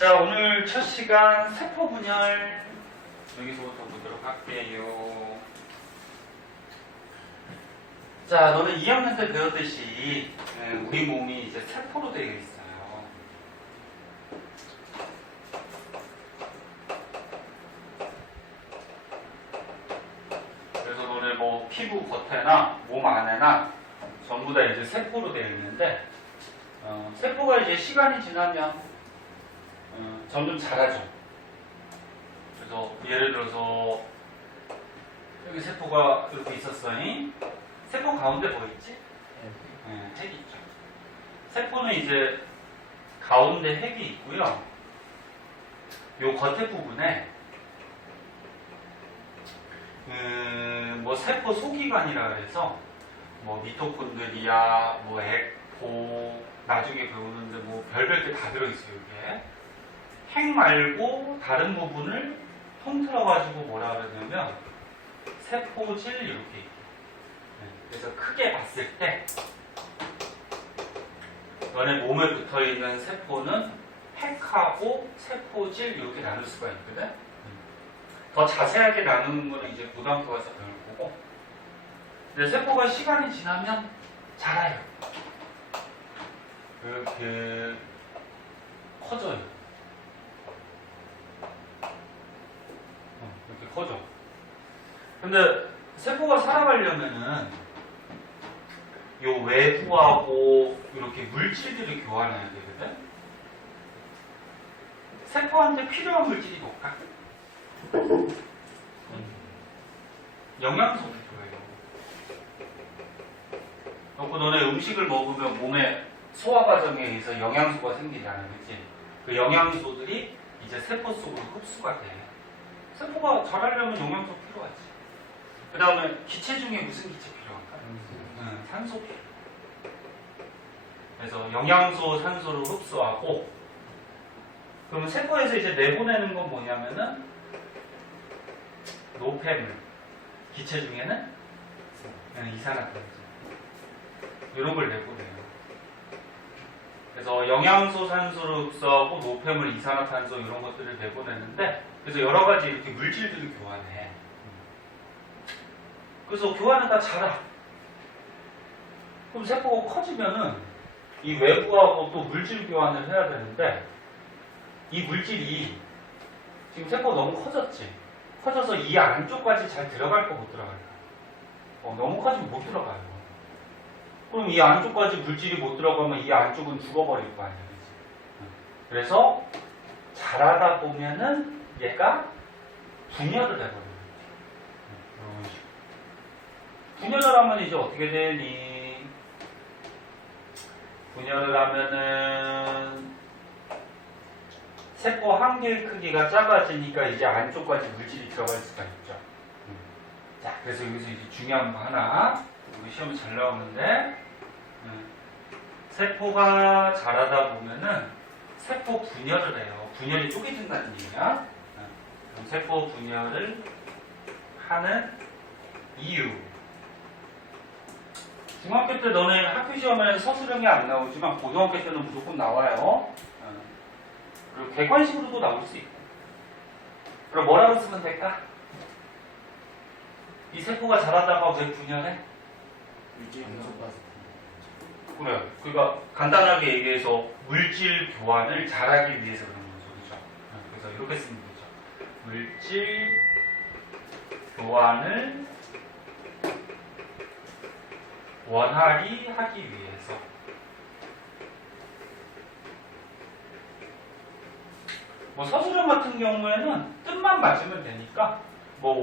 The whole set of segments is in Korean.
자, 오늘 첫 시간 세포 분열 여기서부터 보도록 할게요. 자, 너는 2학년 때 배웠듯이 우리 몸이 이제 세포로 되어 있어요. 그래서 너네 뭐 피부 겉에나 몸 안에나 전부 다 이제 세포로 되어 있는데 세포가 이제 시간이 지나면 점점 자라죠. 그래서 예를 들어서 여기 세포가 이렇게 있었어요. 세포 가운데 뭐 있지? 핵이 있죠. 세포는 이제 가운데 핵이 있고요. 요 겉에 부분에 뭐 세포 소기관이라 그래서 뭐 미토콘드리아, 뭐 에코, 나중에 배우는데 뭐 별별 게 다 들어있어요. 이게 핵 말고 다른 부분을 통틀어가지고 뭐라 그러냐면 세포질 이렇게 있고. 그래서 크게 봤을 때 너네 몸에 붙어있는 세포는 핵하고 세포질 이렇게 나눌 수가 있거든. 더 자세하게 나누는 거는 이제 고등학교 가서 배울 거고. 근데 세포가 시간이 지나면 자라요. 이렇게 커져요. 이렇게 커져. 근데 세포가 살아가려면은 요 외부하고 이렇게 물질들을 교환해야 되거든. 세포한테 필요한 물질이 뭘까? 영양소를 줘요. 그리고 너네 음식을 먹으면 몸에 소화 과정에 의해서 영양소가 생기잖아, 그치? 그 영양소들이 이제 세포 속으로 흡수가 돼. 세포가 자라려면 영양소 필요하지. 그 다음에 기체 중에 무슨 기체 필요할까? 산소 필요. 그래서 영양소, 산소를 흡수하고, 그러면 세포에서 이제 내보내는 건 뭐냐면은 노폐물. 기체 중에는 이산화탄소. 이런 걸 내보내요. 그래서 영양소, 산소를 흡수하고 노폐물, 이산화탄소 이런 것들을 내보내는데, 그래서 여러 가지 이렇게 물질들을 교환해. 그래서 교환하다 자라. 그럼 세포가 커지면은 이 외부하고 또 물질 교환을 해야 되는데, 이 물질이 지금 세포가 너무 커졌지. 커져서 이 안쪽까지 잘 들어갈까 못 들어갈까? 너무 커지면 못 들어가요. 그럼 이 안쪽까지 물질이 못 들어가면 이 안쪽은 죽어버릴 거 아니야, 그치? 그래서 자라다 보면은 얘가 분열을 해버려요. 분열을 하면 이제 어떻게 되니? 분열을 하면은 세포 한 개의 크기가 작아지니까 이제 안쪽까지 물질이 들어갈 수가 있죠. 자, 그래서 여기서 이제 중요한 거 하나, 우리 시험에 잘 나오는데, 세포가 자라다 보면은 세포 분열을 해요. 분열이 쪼개진다는 얘기야. 그럼 세포 분열을 하는 이유. 중학교 때 너네 학교 시험에는 서술형이 안 나오지만 고등학교 때는 무조건 나와요. 그리고 객관식으로도 나올 수 있고. 그럼 뭐라고 쓰면 될까? 이 세포가 자라다가 왜 분열해? 그래. 그러니까 간단하게 얘기해서 물질 교환을 잘하기 위해서 그런 소리죠. 그래서 이렇게 쓰면 되죠. 물질 교환을 원활히 하기 위해서. 뭐 서술형 같은 경우에는 뜻만 맞으면 되니까 뭐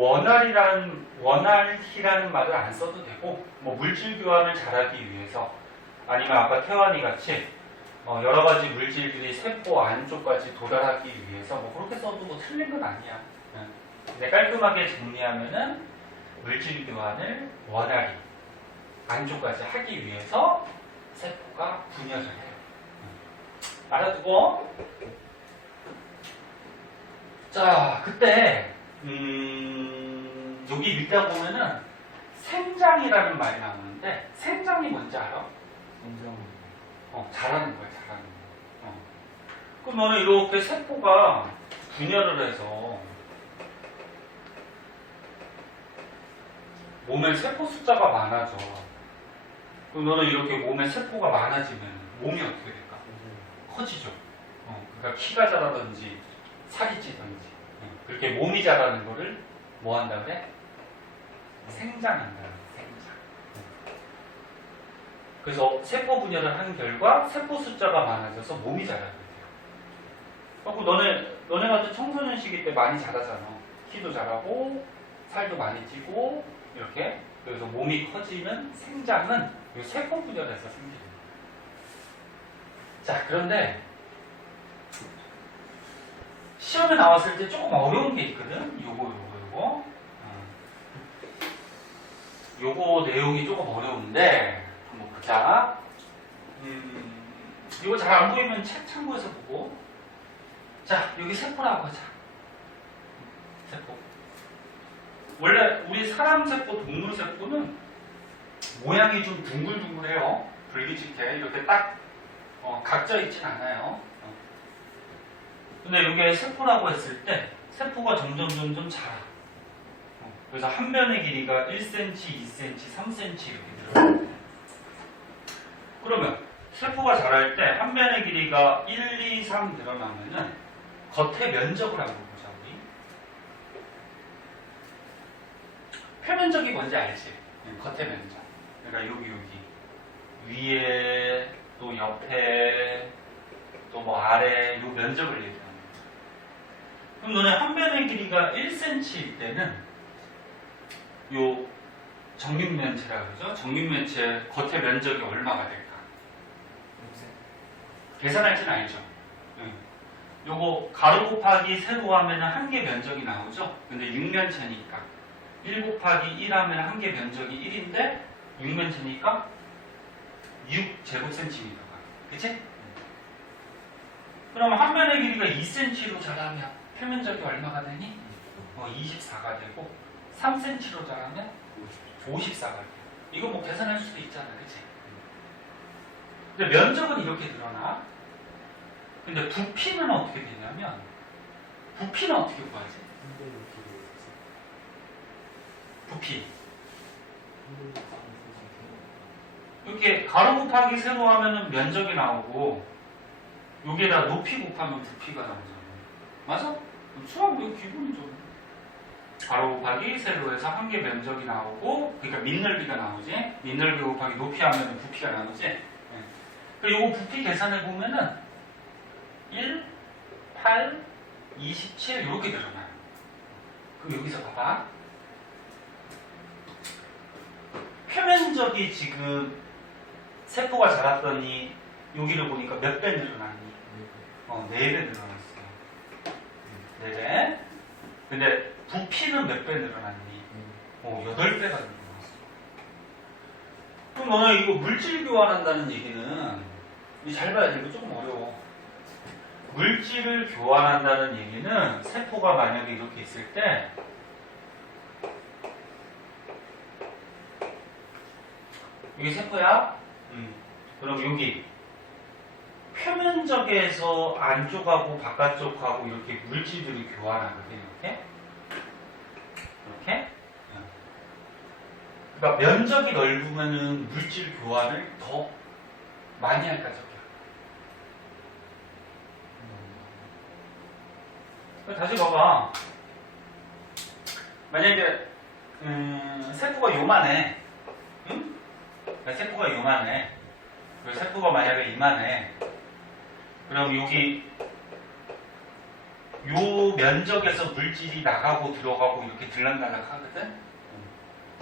원활히라는 말을 안 써도 되고, 뭐 물질 교환을 잘하기 위해서, 아니면 아까 태환이 같이 여러 가지 물질들이 세포 안쪽까지 도달하기 위해서 뭐 그렇게 써도 뭐 틀린 건 아니야. 근데 깔끔하게 정리하면은 물질 교환을 원활히 안쪽까지 하기 위해서 세포가 분열을 해요. 알아두고. 자, 그때 여기 읽다 보면은 생장이라는 말이 나오는데, 생장이 뭔지 알아? 생장. 잘하는 거야, 잘하는 거. 그럼 너는 이렇게 세포가 분열을 해서 몸에 세포 숫자가 많아져. 그럼 너는 이렇게 몸에 세포가 많아지면 몸이 어떻게 될까? 커지죠. 그러니까 키가 자라든지 살이 찌든지. 그렇게 몸이 자라는 거를 뭐 한다 그래? 생장한다. 생장. 그래서 세포 분열을 한 결과 세포 숫자가 많아져서 몸이 자라게 돼요. 그리고 너네 같은 청소년 시기 때 많이 자라잖아. 키도 자라고 살도 많이 찌고 이렇게. 그래서 몸이 커지는 생장은 이 세포 분열에서 생기는 거예요. 자, 그런데 시험에 나왔을 때 조금 어려운 게 있거든. 요거 내용이 조금 어려운데 한번 보자. 이거 잘 안 보이면 책 참고해서 보고. 자, 여기 세포라고 하자. 세포. 원래 우리 사람 세포, 동물 세포는 모양이 좀 둥글둥글해요. 불규칙해. 이렇게 딱 각져 있진 않아요. 근데 이게 세포라고 했을 때 세포가 점점 자라. 그래서 한 면의 길이가 1cm, 2cm, 3cm 이렇게 늘어나요. 그러면 세포가 자랄 때 한 면의 길이가 1, 2, 3 늘어나면은 겉의 면적을 한번 보자 우리. 표면적이 뭔지 알지? 겉의 면적. 그러니까 여기 위에 또 옆에 또 뭐 아래 요 면적을 얘기하는 거죠. 그럼 너네 한 면의 길이가 1cm일 때는 요 정육면체라 그러죠? 정육면체 겉의 면적이 얼마가 될까? 계산할지는 알죠? 요거 가로 곱하기 세로 하면 한 개 면적이 나오죠? 근데 6면체니까 1 곱하기 1 하면 한 개 면적이 1인데 6면체니까 6제곱센티미터가. 그치? 그러면 한 면의 길이가 2cm로 자라면 표면적이 얼마가 되니? 24가 되고 3cm로 자라면 54가 돼요. 이거 뭐 계산할 수도 있잖아. 그치? 근데 면적은 이렇게 늘어나. 근데 부피는 어떻게 되냐면 부피는 어떻게 구하지? 부피. 이렇게 가로 곱하기 세로 하면은 면적이 나오고 여기에다 높이 곱하면 부피가 나오잖아. 맞아? 수학 이거 기본이죠. 가로 곱하기 세로에서 한 개 면적이 나오고 그러니까 밑넓이가 나오지. 밑넓이 곱하기 높이 하면 부피가 나오지. 그리고 이거 부피 계산해 보면은 1, 8, 27 이렇게 늘어나요. 그럼 여기서 봐봐. 표면적이 지금 세포가 자랐더니 여기를 보니까 몇 배 늘어났니? 4배 늘어났어요. 4배. 근데 부피는 몇 배 늘어났니? 8배가 늘어났어. 그럼 너는 이거 물질 교환한다는 얘기는 잘 봐야 돼. 이거 조금 어려워. 물질을 교환한다는 얘기는 세포가 만약에 이렇게 있을 때 여기 세포야? 그럼 여기 표면적에서 안쪽하고 바깥쪽하고 이렇게 물질들이 교환하거든요. 이렇게? 그러니까 면적이 넓으면은 물질 교환을 더 많이 할까 적게 할까? 다시 봐봐. 만약에 세포가 요만해. 응? 세포가 요만해. 세포가 만약에 이만해. 그럼 여기 요 면적에서 물질이 나가고 들어가고 이렇게 들락날락 하거든?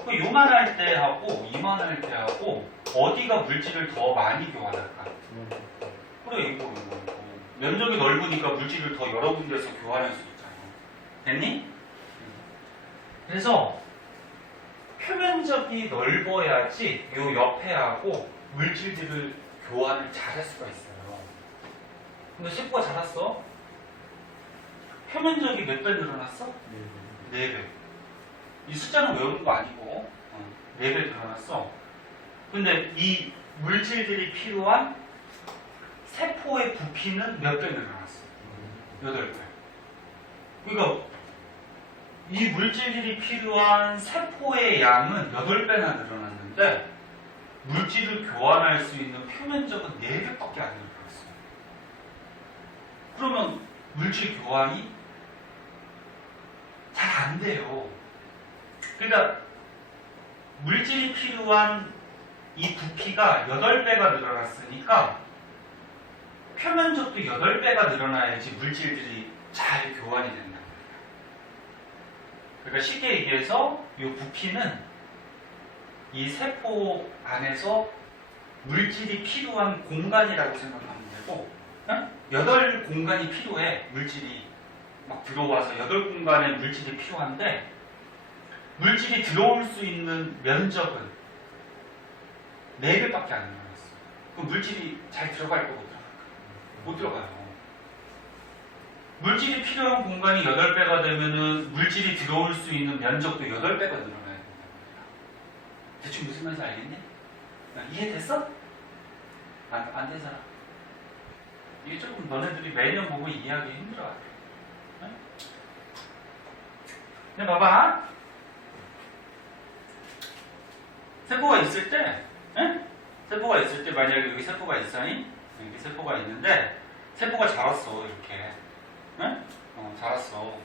그 요만할 때 하고 이만할 때 하고 어디가 물질을 더 많이 교환할까? 그래, 이거. 면적이 넓으니까 물질을 더 여러 군데서 교환할 수 있잖아. 됐니? 그래서 표면적이 넓어야지 요 옆에 하고 물질들을 교환을 잘 할 수가 있어요. 근데 세포가 자랐어. 표면적이 몇 배 늘어났어? 4배. 이 숫자는 외우는 거 아니고 4배 늘어났어. 근데 이 물질들이 필요한 세포의 부피는 몇 배 늘어났어? 8배. 그러니까 이 물질들이 필요한 세포의 양은 8배나 늘어났는데 물질을 교환할 수 있는 표면적은 4배밖에 안 늘어났어요. 그러면 물질 교환이 잘 안 돼요. 그러니까 물질이 필요한 이 부피가 8배가 늘어났으니까 표면적도 8배가 늘어나야지 물질들이 잘 교환이 된다. 그러니까 쉽게 얘기해서 이 부피는 이 세포 안에서 물질이 필요한 공간이라고 생각하면 되고, 8공간이 필요해. 물질이 막 들어와서 8공간의 물질이 필요한데 물질이 들어올 수 있는 면적은 4배밖에 안 늘어났어. 그럼 물질이 잘 들어갈 거고 못 들어가요. 물질이 필요한 공간이 8배가 되면은 물질이 들어올 수 있는 면적도 8배가 늘어나야 된단 말이야. 대충 무슨 말인지 알겠니? 이해됐어? 안 되잖아. 이게 조금 너네들이 매년 보고 이해하기 힘들어. 근데 봐봐. 세포가 있을 때, 세포가 있을 때 만약에 여기 세포가 있어니? 여기 세포가 있는데 세포가 자랐어 이렇게. 자랐어.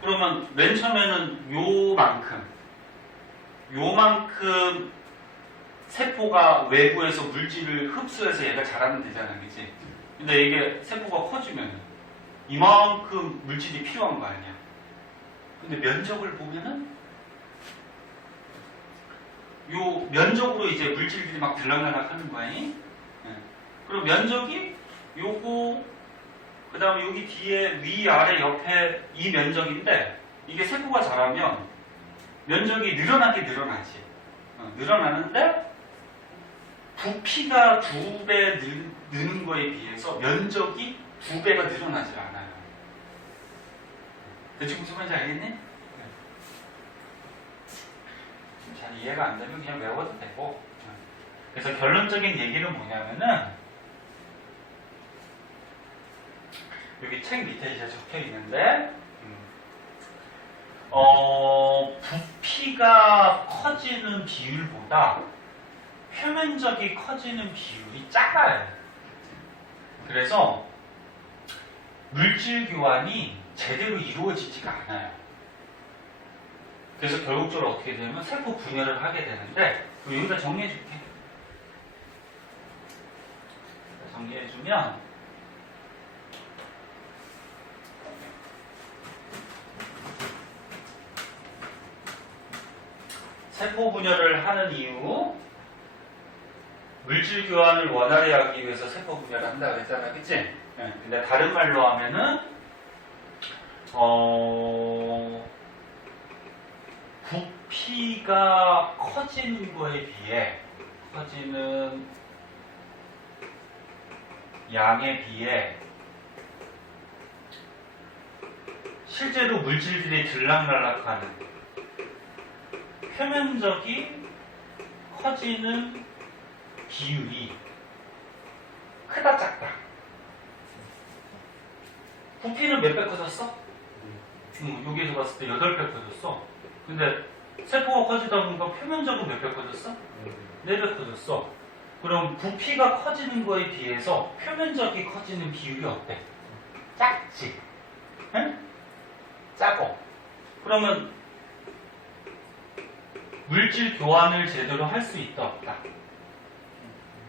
그러면 맨 처음에는 요만큼 세포가 외부에서 물질을 흡수해서 얘가 자라면 되잖아, 그치? 근데 이게 세포가 커지면 이만큼 물질이 필요한 거 아니야. 근데 면적을 보면은 요 면적으로 이제 물질들이 막 들락날락 하는 거 아니? 그럼 면적이 요거 그 다음에 여기 뒤에 위, 아래, 옆에 이 면적인데 이게 세포가 자라면 면적이 늘어나긴 늘어나지. 늘어나는데 부피가 2배 느는 거에 비해서 면적이 2배가 늘어나질 않아요. 대충 무슨 말인지 알겠니? 잘 이해가 안 되면 그냥 외워도 되고. 그래서 결론적인 얘기는 뭐냐면은 여기 책 밑에 이제 적혀 있는데, 부피가 커지는 비율보다 표면적이 커지는 비율이 작아요. 그래서 물질 교환이 제대로 이루어지지가 않아요. 그래서 결국적으로 어떻게 되냐면 세포 분열을 하게 되는데, 여기다 정리해줄게. 정리해주면 세포 분열을 하는 이유, 물질 교환을 원활히 하기 위해서 세포 분열을 한다 그랬잖아, 그치? 근데 다른 말로 하면은 부피가 커지는 거에 비해 커지는 양에 비해 실제로 물질들이 들락날락하는 표면적이 커지는 비율이 크다 작다. 부피는 몇 배 커졌어? 여기에서 봤을 때 8배 커졌어. 근데 세포가 커지다 보니까 표면적은 몇 배 커졌어? 4배 커졌어. 그럼 부피가 커지는 거에 비해서 표면적이 커지는 비율이 어때? 작지? 응? 작어. 그러면 물질 교환을 제대로 할 수 있다 없다?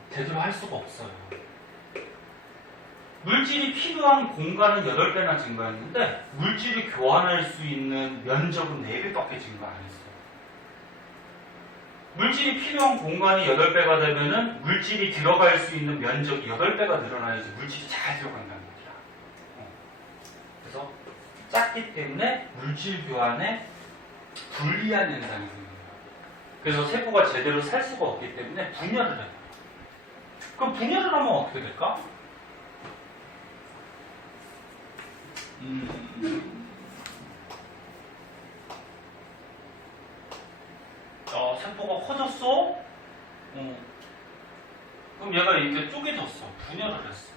제대로 할 수가 없어요. 물질이 필요한 공간은 8배나 증가했는데 물질이 교환할 수 있는 면적은 4배밖에 증가 안 했어요. 물질이 필요한 공간이 8배가 되면은 물질이 들어갈 수 있는 면적이 8배가 늘어나야지 물질이 잘 들어간다는 거야. 그래서 작기 때문에 물질 교환에 불리한 현상이 생깁니다. 그래서 세포가 제대로 살 수가 없기 때문에 분열을 해요. 그럼 분열을 하면 어떻게 될까? 세포가 커졌어? 그럼 얘가 이렇게 쪼개졌어. 분열을 했어.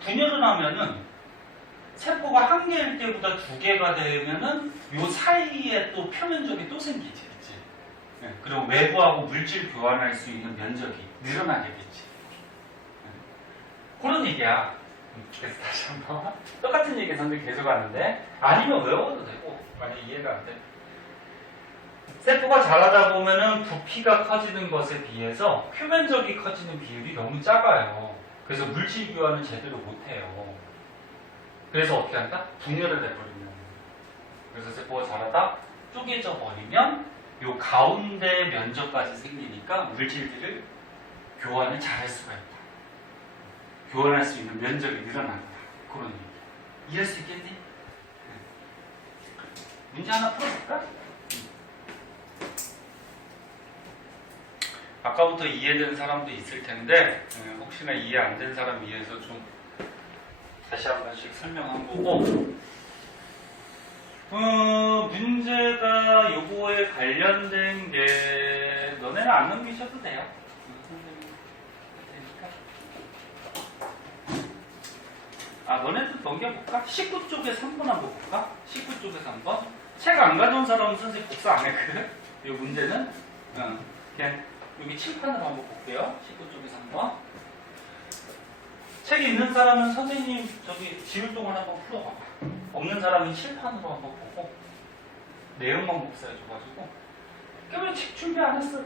분열을 하면은 세포가 한 개일 때보다 두 개가 되면은 요 사이에 또 표면적이 또 생기지, 그치? 네. 그리고 외부하고 물질 교환할 수 있는 면적이 늘어나게 되지. 네. 그런 얘기야. 그래서 다시 한번 똑같은 얘기 선생님 계속 하는데 아니면 외워도 되고 만약 이해가 안 돼. 세포가 자라다 보면은 부피가 커지는 것에 비해서 표면적이 커지는 비율이 너무 작아요. 그래서 물질 교환을 제대로 못해요. 그래서 어떻게 한다? 분열을 해버리면. 그래서 세포가 자라다 쪼개져 버리면 요 가운데 면적까지 생기니까 물질들을 교환을 잘할 수가 있다. 교환할 수 있는 면적이 늘어난다. 그런 얘기. 이해할 수 있겠니? 문제 하나 풀어볼까? 아까부터 이해된 사람도 있을 텐데 혹시나 이해 안 된 사람 위해서 좀 다시 한 번씩 설명한 거고 문제가 요거에 관련된 게 너네는 안 넘기셔도 돼요. 너네도 넘겨볼까? 19쪽에 3번 한번 볼까? 19쪽에 3번. 책 안 가져온 사람은 선생님 복사 안 했거든? 이 문제는. 그냥 여기 칠판으로 한번 볼게요. 19쪽에 3번. 책이 있는 사람은 선생님 저기 지울 동안 한번 풀어봐봐. 없는 사람은 칠판으로 한번 보고 내용만 복사해줘가지고 그러면 책 준비 안 했어.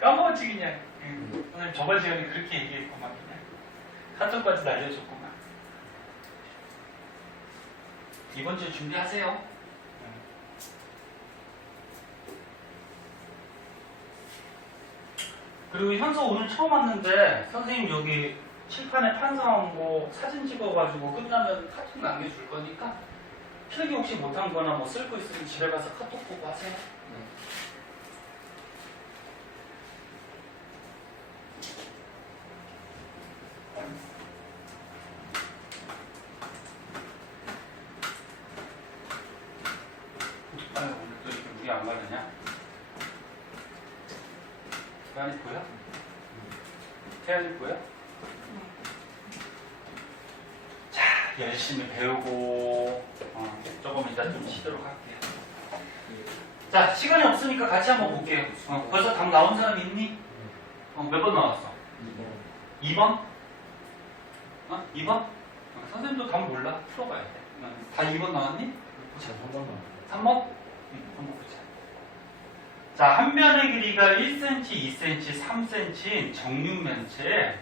까먹었지 그냥. 선생님 저번 시간에 그렇게 얘기했구만 그냥. 카톡까지 날려줬구만. 이번 주에 준비하세요. 그리고 현서 오늘 처음 왔는데 선생님 여기 칠판에 판사한 거 사진 찍어가지고 끝나면 카톡 남겨줄 거니까 필기 혹시 못한 거나 뭐 쓸 거 있으면 집에 가서 카톡 보고 하세요. 아유, 오늘 또 이렇게 물이 안 마르냐? 태연이 보여? 태연이 보여? 자, 열심히 배우고 조금 이따 좀 쉬도록 할게요. 자, 시간이 없으니까 같이 한번 볼게요. 벌써 답 나온 사람 있니? 몇 번 나왔어? 2번? 2번? 선생님도 답 몰라. 풀어봐야 돼. 다 2번 나왔니? 3번? 한번 보자. 자, 한 변의 길이가 1cm, 2cm, 3cm인 정육면체에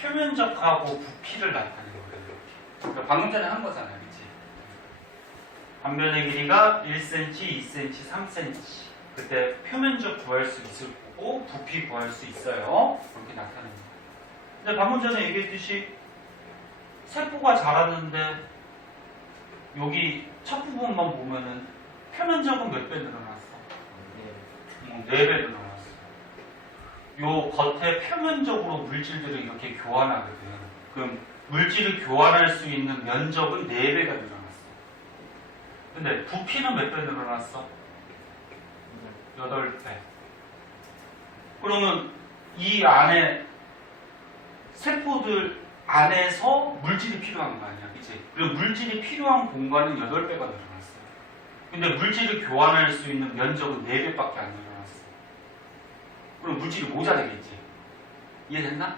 표면적하고 부피를 나타내는 거예요. 그러니까 방금 전에 한 거잖아요. 그치? 한 변의 길이가 1cm, 2cm, 3cm. 그때 표면적 구할 수 있을 거고 부피 구할 수 있어요. 그렇게 나타냅니다. 근데 방금 전에 얘기했듯이 세포가 자라는데 여기 첫 부분만 보면은 표면적은 몇 배 늘어났어? 4배 늘어났어. 요 겉에 표면적으로 물질들을 이렇게 교환하거든. 그럼 물질을 교환할 수 있는 면적은 4배가 늘어났어. 근데 부피는 몇 배 늘어났어? 8배. 그러면 이 안에 세포들 안에서 물질이 필요한 거 아니야, 그치? 그리고 물질이 필요한 공간은 8배가 늘어났어. 근데 물질을 교환할 수 있는 면적은 4배밖에 안 늘어났어. 그럼 물질이 모자라겠지. 이해됐나?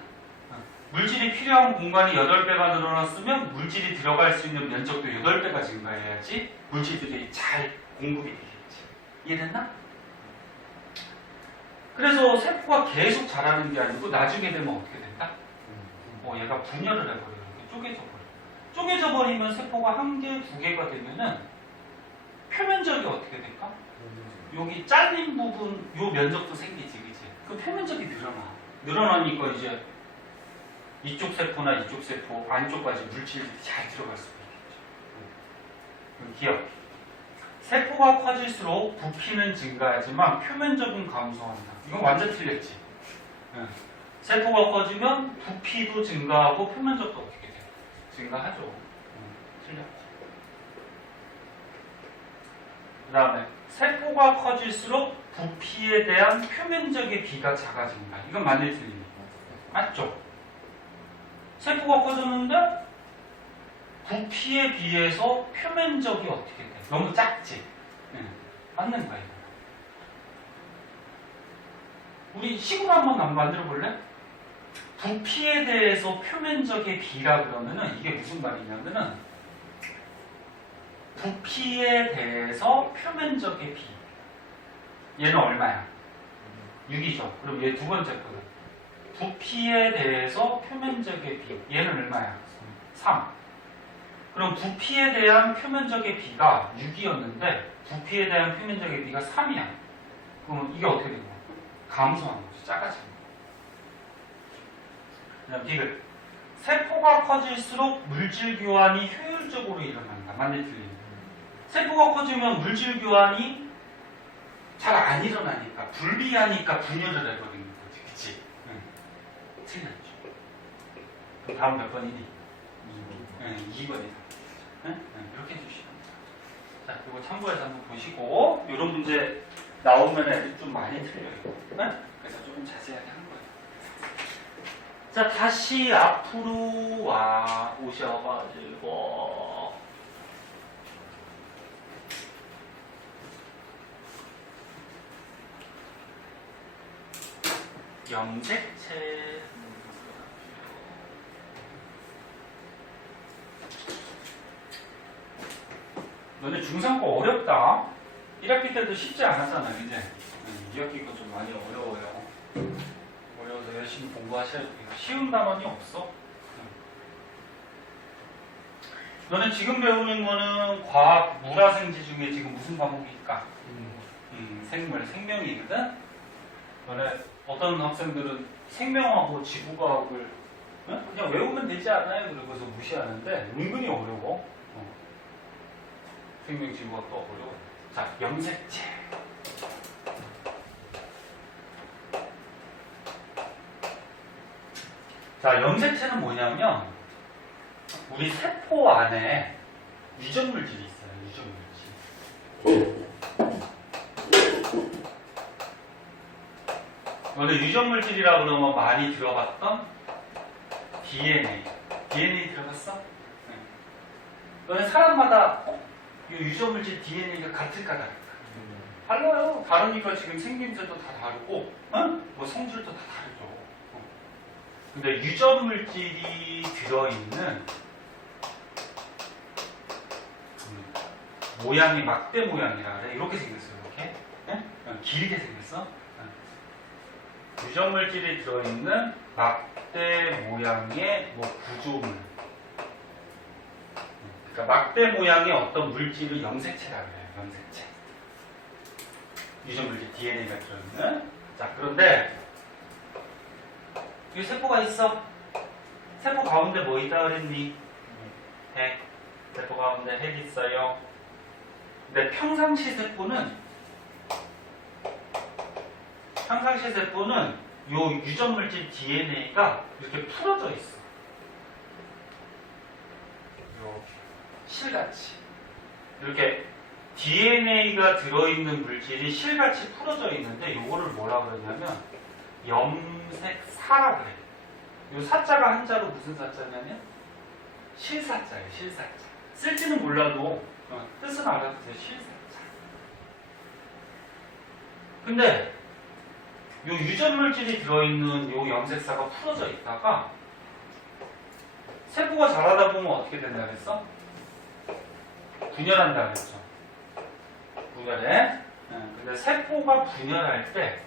물질이 필요한 공간이 8배가 늘어났으면 물질이 들어갈 수 있는 면적도 8배가 증가해야지 물질들이 잘 공급이 되겠지. 이해됐나? 그래서 세포가 계속 자라는 게 아니고 나중에 되면 어떻게 된다? 얘가 분열을 해버려요. 쪼개져 버려. 쪼개져 버리면 세포가 1개, 2개가 되면은 표면적이 어떻게 될까? 여기 잘린 부분, 요 면적도 생기지, 그치? 그 표면적이 늘어나. 늘어나니까 이제 이쪽 세포나 이쪽 세포 안쪽까지 물질이 잘 들어갈 수가 있겠죠. 기억. 세포가 커질수록 부피는 증가하지만 표면적은 감소한다. 이건 완전 틀렸지. 세포가 커지면 부피도 증가하고 표면적도 어떻게 돼? 증가하죠. 틀렸지. 그 다음에 세포가 커질수록 부피에 대한 표면적의 비가 작아진다. 이건 맞는 틀립니다. 맞죠? 세포가 커졌는데 부피에 비해서 표면적이 어떻게 돼? 너무 작지? 맞는 거야. 우리 식으로 한번 만들어 볼래? 부피에 대해서 표면적의 비라 그러면은 이게 무슨 말이냐면은 부피에 대해서 표면적의 비. 얘는 얼마야? 6이죠. 그럼 얘 두 번째 거는 부피에 대해서 표면적의 비. 얘는 얼마야? 3. 그럼 부피에 대한 표면적의 비가 6이었는데 부피에 대한 표면적의 비가 3이야. 그럼 이게 어떻게 된 거야? 감소하는 거지. 작아지는 거야. 그다음 디귿. 세포가 커질수록 물질 교환이 효율적으로 일어난다. 맞네, 틀리네. 세포가 커지면 물질 교환이 잘 안 일어나니까 불리하니까 분열을 해버리는 거지. 그치? 응. 틀렸죠. 그럼 다음 몇 번이니? 2번이다. 응? 이렇게 해주시면 됩니다. 자, 이거 참고해서 한번 보시고 이런 문제 나오면 애들 좀 많이 틀려요. 응? 그래서 조금 자세하게 한 거예요. 자, 다시 앞으로 와 오셔가지고 염색체 너네 중3 거 어렵다. 1학기 때도 쉽지 않았잖아, 이제. 2학기 거 좀 많이 어려워요. 어려워서 열심히 공부하셔야 돼요. 쉬운 단원이 없어. 너네 지금 배우는 거는 과학, 물화생지 중에 지금 무슨 과목일까? 생물, 생명이거든? 너네 어떤 학생들은 생명하고 지구과학을 그냥 외우면 되지 않아요? 그러고서 무시하는데 은근히 어려워. 생명 지구과학도 어려워. 자, 염색체. 자, 염색체는 뭐냐면 우리 세포 안에 유전물질이 있어요. 유전물질. 원래 유전물질이라고 그러면 많이 들어봤던 DNA. DNA 들어봤어? 네. 너네 사람마다 이 유전물질 DNA가 같을까 다를까? 달라요. 다르니까 지금 생김새도 다 다르고, 뭐 성질도 다 다르죠. 근데 유전물질이 들어있는 모양이 막대 모양이라 그래. 이렇게 생겼어요. 이렇게. 길게 생겼어. 유전물질이 들어있는 막대 모양의 구조물. 그러니까 막대 모양의 어떤 물질을 염색체라고 해요. 염색체. 유전물질 DNA가 들어있는. 자, 그런데 이 세포가 있어. 세포 가운데 뭐 있다 그랬니? 핵. 세포 가운데 핵 있어요. 근데 평상시 세포는 요 유전물질 DNA가 이렇게 풀어져 있어. 이렇게 실같이 이렇게 DNA가 들어있는 물질이 실같이 풀어져 있는데 요거를 뭐라 그러냐면 염색사라 그래. 요 사자가 한자로 무슨 사자냐면 실사자예요. 실사자. 쓸지는 몰라도 뜻은 알아두세요. 실사자. 근데 요 유전물질이 들어있는 요 염색사가 풀어져 있다가 세포가 자라다 보면 어떻게 된다 그랬어? 분열한다 그랬죠. 분열해. 근데 세포가 분열할 때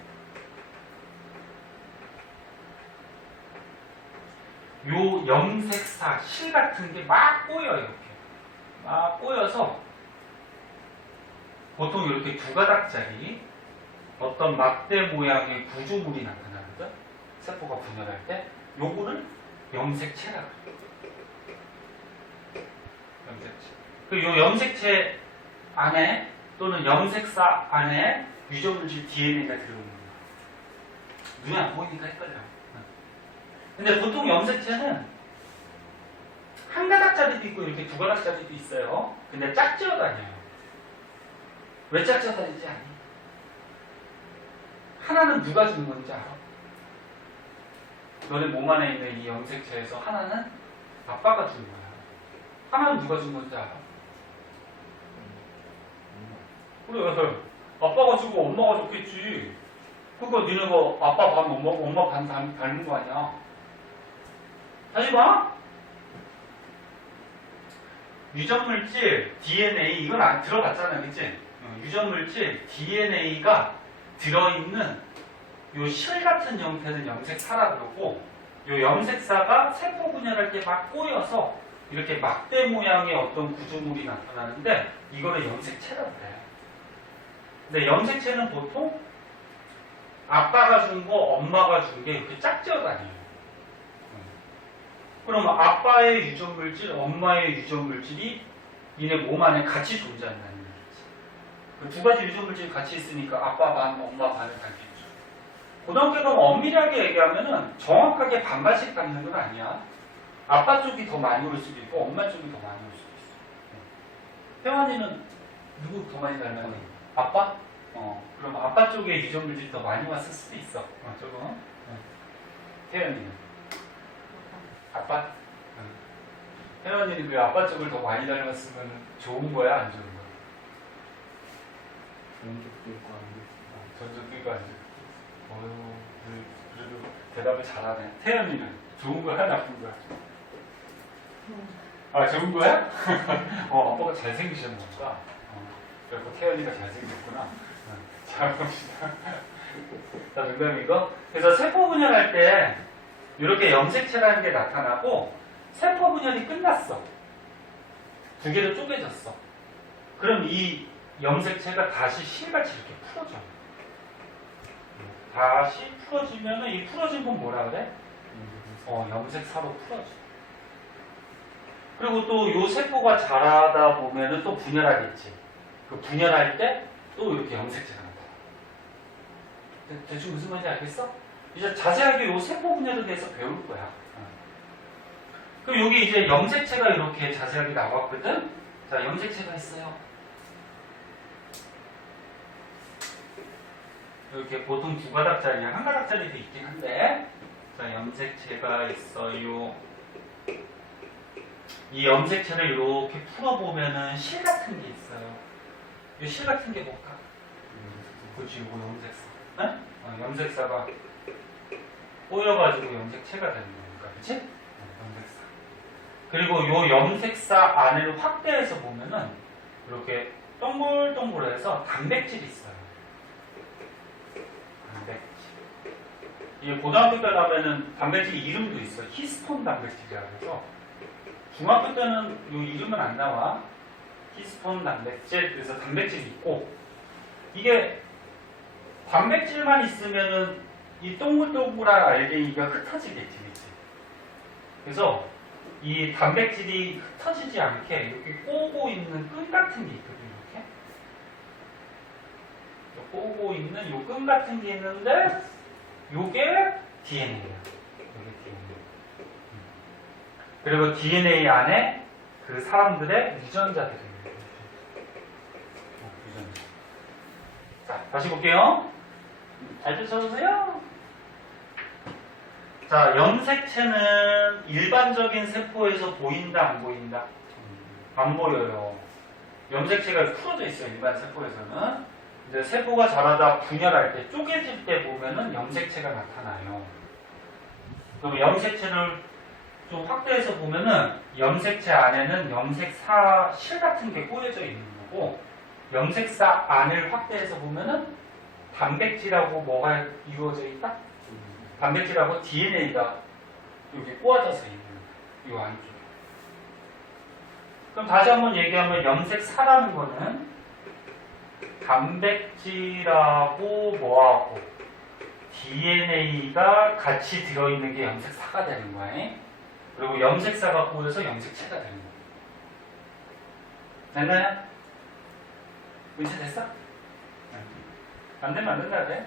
요 염색사, 실 같은 게 막 꼬여요. 이렇게. 막 꼬여서 보통 이렇게 두 가닥짜리 어떤 막대 모양의 구조물이 나타나거든. 세포가 분열할 때 요거를 염색체라고 해요. 염색체. 그 요 염색체 안에 또는 염색사 안에 유전물질 DNA가 들어오는 거야. 눈에 안 보이니까 헷갈려. 근데 보통 염색체는 한 가닥짜리도 있고 이렇게 두 가닥짜리도 있어요. 근데 짝지어 다녀요. 왜 짝지어 다니지 않니? 하나는 누가 주는 건지 알아? 너네 몸 안에 있는 이 염색체에서 하나는 아빠가 준 거야. 하나는 누가 준 건지 알아? 그래, 아빠가 주고 엄마가 줬겠지. 그러니까 니네가 아빠 반, 엄마 반 닮은 거 아니야. 다시 봐. 유전물질, DNA, 이건 안 들어봤잖아, 그치? 유전물질, DNA가 들어있는 요 실 같은 형태는 염색사라 그러고, 요 염색사가 세포 분열할 때 막 꼬여서 이렇게 막대 모양의 어떤 구조물이 나타나는데, 이거를 염색체라고 그래요. 근데 염색체는 보통 아빠가 준 거, 엄마가 준 게 이렇게 짝지어 다녀요. 그럼 아빠의 유전물질, 엄마의 유전물질이 니네 몸 안에 같이 존재한다는 얘기지. 그 두 가지 유전물질이 같이 있으니까 아빠 반, 엄마 반을 닮겠죠. 고등학교 가면 엄밀하게 얘기하면은 정확하게 반반씩 닮는 건 아니야. 아빠 쪽이 더 많이 올 수도 있고 엄마 쪽이 더 많이 올 수도 있어. 혜원이는 누구 더 많이 닮았니? 아빠? 그럼 아빠 쪽에 유전물질이 더 많이 왔을 수도 있어. 조금. 혜연이는? 아빠? 혜연이는 그 아빠 쪽을 더 많이 닮았으면 좋은 거야, 안 좋은 거야? 좋은 적도 있고 안 좋은 좋은 적도 있고 안 좋은 거. 어휴, 그래도 대답을 잘하네. 혜연이는 좋은 거야, 나쁜 거야? 아, 좋은 거야? 아빠가 잘생기셨나 보다. 그리고 태연이가 잘생겼구나. 잘 봅시다. 자, 농담이고. 그래서 세포 분열할 때 이렇게 염색체라는 게 나타나고 세포 분열이 끝났어. 두 개로 쪼개졌어. 그럼 이 염색체가 다시 실같이 이렇게 풀어져. 다시 풀어지면은 이 풀어진 건 뭐라 그래? 염색사로 풀어져. 그리고 또 이 세포가 자라다 보면은 또 분열하겠지. 그 분열할 때 또 이렇게 염색체가 나타나. 대충 무슨 말인지 알겠어? 이제 자세하게 이 세포 분열에 대해서 배울 거야. 그럼 여기 이제 염색체가 이렇게 자세하게 나왔거든? 자, 염색체가 있어요. 이렇게 보통 두 가닥짜리, 한 가닥짜리도 있긴 한데, 자, 염색체가 있어요. 이 염색체를 이렇게 풀어보면은 실 같은 게 있어요. 이 실 같은 게 뭘까? 그렇지, 이거 염색사. 네? 염색사가 꼬여가지고 염색체가 되는 거니까, 그치? 염색사. 그리고 이 염색사 안을 확대해서 보면은 이렇게 동글동글해서 단백질이 있어요. 단백질. 이게 고등학교 때 가면은 단백질 이름도 있어요. 히스톤 단백질이라고 해서. 중학교 때는 이 이름은 안 나와. 히스톤 단백질. 그래서 단백질이 있고, 이게 단백질만 있으면은 이 동글동글한 알갱이가 흩어지겠지, 그치? 그래서 이 단백질이 흩어지지 않게 이렇게 꼬고 있는 끈 같은 게 있거든요, 이렇게. 꼬고 있는 요 끈 같은 게 있는데, 요게 DNA예요. 요게 DNA. 그리고 DNA 안에 그 사람들의 유전자들이 있는 거예요. 유전자. 자, 다시 볼게요. 잘 쫓아오세요. 자, 염색체는 일반적인 세포에서 보인다, 안 보인다? 안 보여요. 염색체가 풀어져 있어요, 일반 세포에서는. 이제 세포가 자라다 분열할 때, 쪼개질 때 보면은 염색체가 나타나요. 그럼 염색체를 좀 확대해서 보면은 염색체 안에는 염색사 실 같은 게 꼬여져 있는 거고, 염색사 안을 확대해서 보면은 단백질하고 뭐가 이루어져 있다? 단백질하고 DNA가 여기 꼬아져서 있는 이 안쪽에. 그럼 다시 한번 얘기하면 염색사라는 거는 단백질하고 뭐하고 DNA가 같이 들어있는 게 염색사가 되는 거예요. 그리고 염색사가 꼬여서 염색체가 되는 거예요. 됐나요? 문제 됐어? 안 되면 안 된다 그래?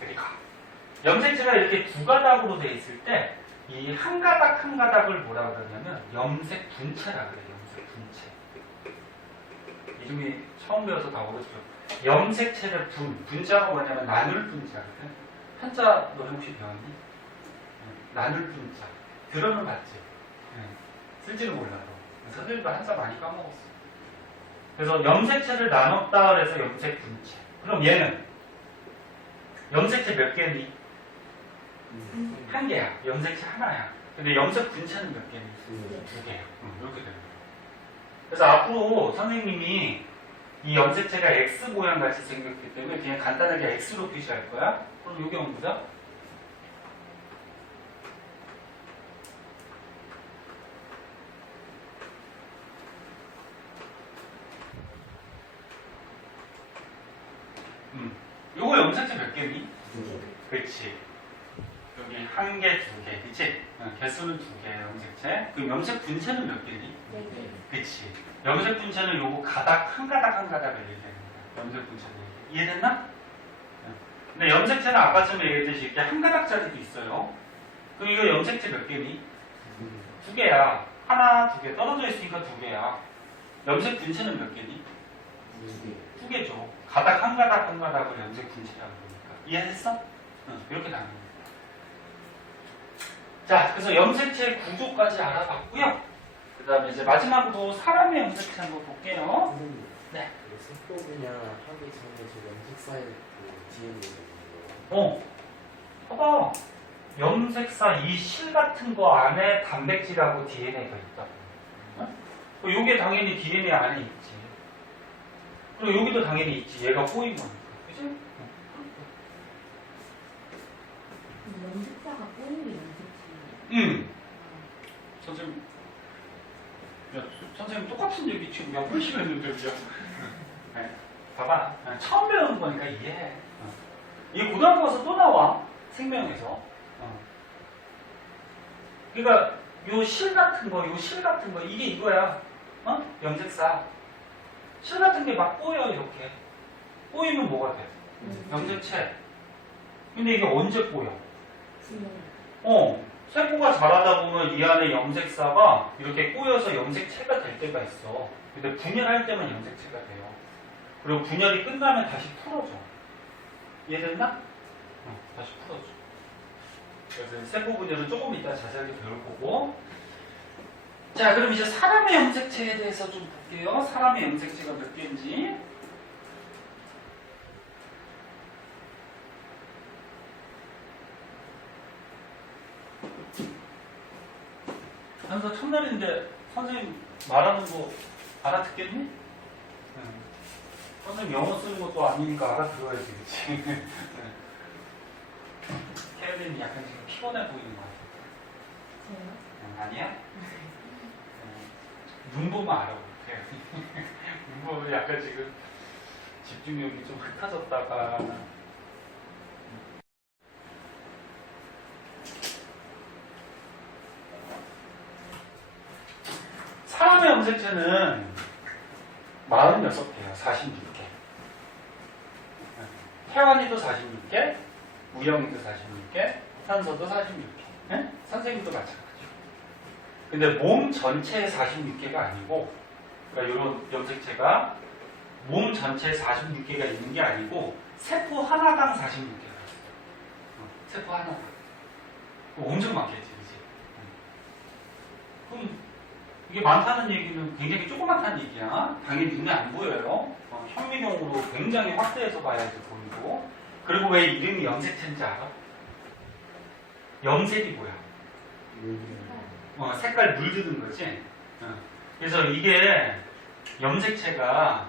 그러니까 염색체가 이렇게 두 가닥으로 되어 있을 때 이 한 가닥 한 가닥을 뭐라 그러냐면 염색 분체라 그래요. 염색 분체. 이름이 처음 배워서 다 어렵죠. 염색체를 분자가 뭐냐면 나눌 분자거든. 한자 너네 혹시 배웠니? 나눌 분자. 들어는 봤지? 쓸지는 몰라도. 선생님도 한자 많이 까먹었어. 그래서 염색체를 나눴다 그래서 염색 분체. 그럼 얘는 염색체 몇 개니? 한 개야. 염색체 하나야. 근데 염색 분체는 몇 개니? 두 개야. 이렇게 되는 거야. 그래서 앞으로 선생님이 이 염색체가 X 모양 같이 생겼기 때문에 그냥 간단하게 X로 표시할 거야. 그럼 여기 한번 보자. 요거 염색체 몇 개니? 그렇지. 여기 한 개, 두 개, 그치? 개수는 두 개, 염색체. 그럼 염색 분체는 몇 개니? 그치. 염색 분체는 요거 가닥, 한 가닥 한 가닥을 얘기하는 거야. 염색 분체는. 이해됐나? 근데 염색체는 아까처럼 얘기했듯이 이렇게 한 가닥짜리도 있어요. 그럼 이거 염색체 몇 개니? 두 개야. 하나, 두 개. 떨어져 있으니까 두 개야. 염색 분체는 몇 개니? 두 개죠. 가닥 한 가닥 한 가닥을 염색 분체라고 그러니까. 이해했어? 이렇게 나누는 거야. 자, 그래서 염색체 구조까지 알아봤고요. 그 다음에 이제 마지막으로 사람의 염색체 한번 볼게요. 네. 세포분야 하기 전에 저 염색사의 그 DNA 있는 거. 봐봐. 염색사 이 실 같은 거 안에 단백질하고 DNA가 있다고. 요게 당연히 DNA 안에 있지. 그리고 여기도 당연히 있지. 얘가 꼬인 거니까. 그치? 염색사가 꼬인 게 염색체. 선생님. 야, 선생님 똑같은 얘기 지금 몇 번씩 했는데, 그죠? 네. 봐봐. 처음 배우는 거니까 이해해. 이게 고등학교 가서 또 나와. 생명에서. 그러니까, 요 실 같은 거, 이게 이거야. 염색사. 실 같은 게 막 꼬여, 이렇게. 꼬이면 뭐가 돼? 염색체. 근데 이게 언제 꼬여? 세포가 자라다 보면 이 안에 염색사가 이렇게 꼬여서 염색체가 될 때가 있어. 근데 분열할 때만 염색체가 돼요. 그리고 분열이 끝나면 다시 풀어져. 이해됐나? 다시 풀어줘. 그래서 세포 분열은 조금 이따 자세하게 배울 거고. 자, 그럼 이제 사람의 염색체에 대해서 좀 볼게요. 사람의 염색체가 몇 개인지. 현서 첫날인데 선생님 말하는 거 알아듣겠니? 선생님 영어 쓰는 것도 아니니까 알아들어야지, 그치? 태연이는 약간 지금 피곤해 보이는 것 같아. 아니야? 눈 보면 알아, 눈 보면 약간 지금 집중력이 좀 흩어졌다가. 사람의 염색체는 46개예요. 46개. 태환이도 46개, 우영이도 46개, 현서도 46개. 네? 선생님도 마찬가지고. 근데 몸 전체에 46개가 아니고, 그러니까 이런 염색체가 몸 전체에 46개가 있는 게 아니고, 세포 하나당 46개가 있어요. 세포 하나당. 엄청 많겠지, 그치? 그럼 이게 많다는 얘기는 굉장히 조그맣다는 얘기야. 당연히 눈에 안 보여요. 현미경으로 굉장히 확대해서 봐야지 보이고. 그리고 왜 이름이 염색체인지 알아? 염색이 뭐야? 색깔 물드는 거지. 그래서 이게 염색체가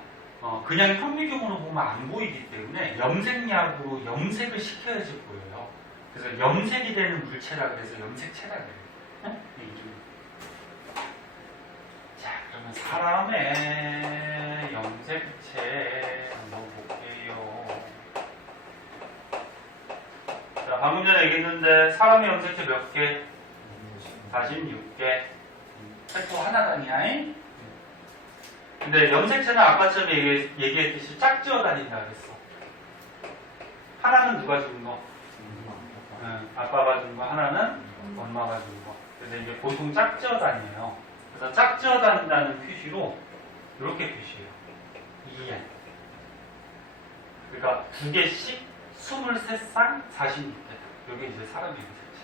그냥 현미경으로 보면 안 보이기 때문에 염색약으로 염색을 시켜야지 보여요. 그래서 염색이 되는 물체라 그래서 염색체라 그래요. 자, 그러면 사람의 염색체 한번 볼게요. 자, 방금 전에 얘기했는데 사람의 염색체 몇 개? 46개. 세포 하나당이야. 근데 염색체는 아까처럼 얘기했듯이 짝지어 다닌다 그랬어. 하나는 누가 준 거? 아빠가 준 거, 하나는 엄마가 준 거. 그래서 이게 보통 짝지어 다녀요. 그래서 짝지어 다닌다는 표시로 이렇게 표시해요. 2n. 그러니까 2개씩 23쌍 46개. 이게 이제 사람의 염색체.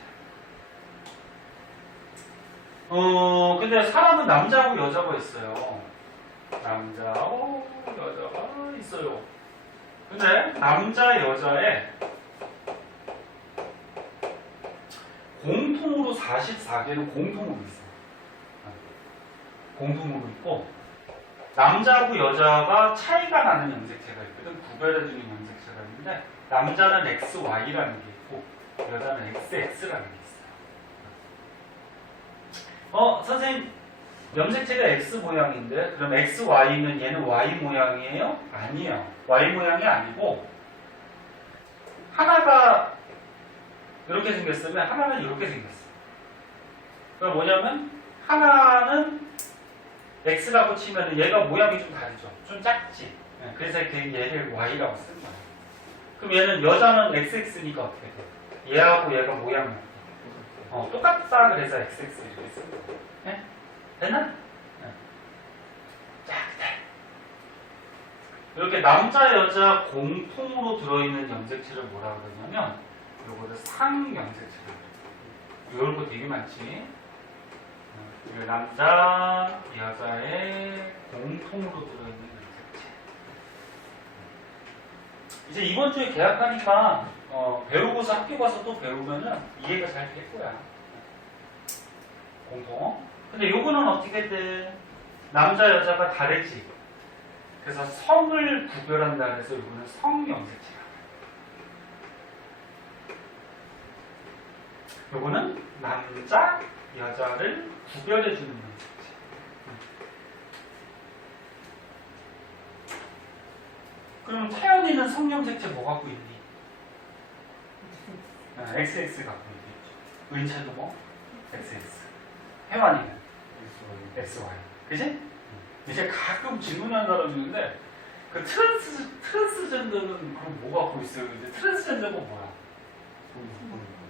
근데 사람은 남자하고 여자가 있어요. 남자하고 여자가 있어요. 근데 남자, 여자의 공통으로 44개는 공통으로 있어요. 공통으로 있고, 남자하고 여자가 차이가 나는 염색체가 있거든. 구별해주는 염색체가 있는데, 남자는 XY라는 게 있고, 여자는 XX라는 게 있어요. 선생님, 염색체가 X 모양인데, 그럼 XY면 얘는 Y 모양이에요? 아니에요. Y 모양이 아니고, 하나가 이렇게 생겼으면 하나는 이렇게 생겼어요. 그럼 뭐냐면, 하나는 X라고 치면 얘가 모양이 좀 다르죠. 좀 작지. 그래서 얘를 Y라고 쓴 거예요. 그럼 얘는 여자는 XX니까 어떻게 돼? 얘하고 얘가 모양이 똑같다 그래서 XX 이렇게 쓴 거예요. 네? 됐나? 네. 자, 이렇게 남자, 여자 공통으로 들어있는 염색체를 뭐라고 그러냐면 요거를 상염색체라고 해요. 이런 거 되게 많지. 남자, 여자의 공통으로 들어있는 염색체. 이제 이번 주에 계약하니까 배우고서 학교 가서 또 배우면은 이해가 잘 될 거야. 공통. 근데 요거는 어떻게 돼? 남자, 여자가 다르지. 그래서 성을 구별한다 해서 요거는 성염색체야. 요거는 남자, 여자를 구별해주는 염색체. 그럼 태연이는 성염색체 뭐 갖고 있니? XX 갖고 있겠죠. 은채도 뭐? XX. 혜완이는? XY. 그지? 이제 가끔 질문하는 사람이 있는데 그 트랜스젠더는 그럼 뭐 갖고 있어요? 근데 트랜스젠더가 뭐야?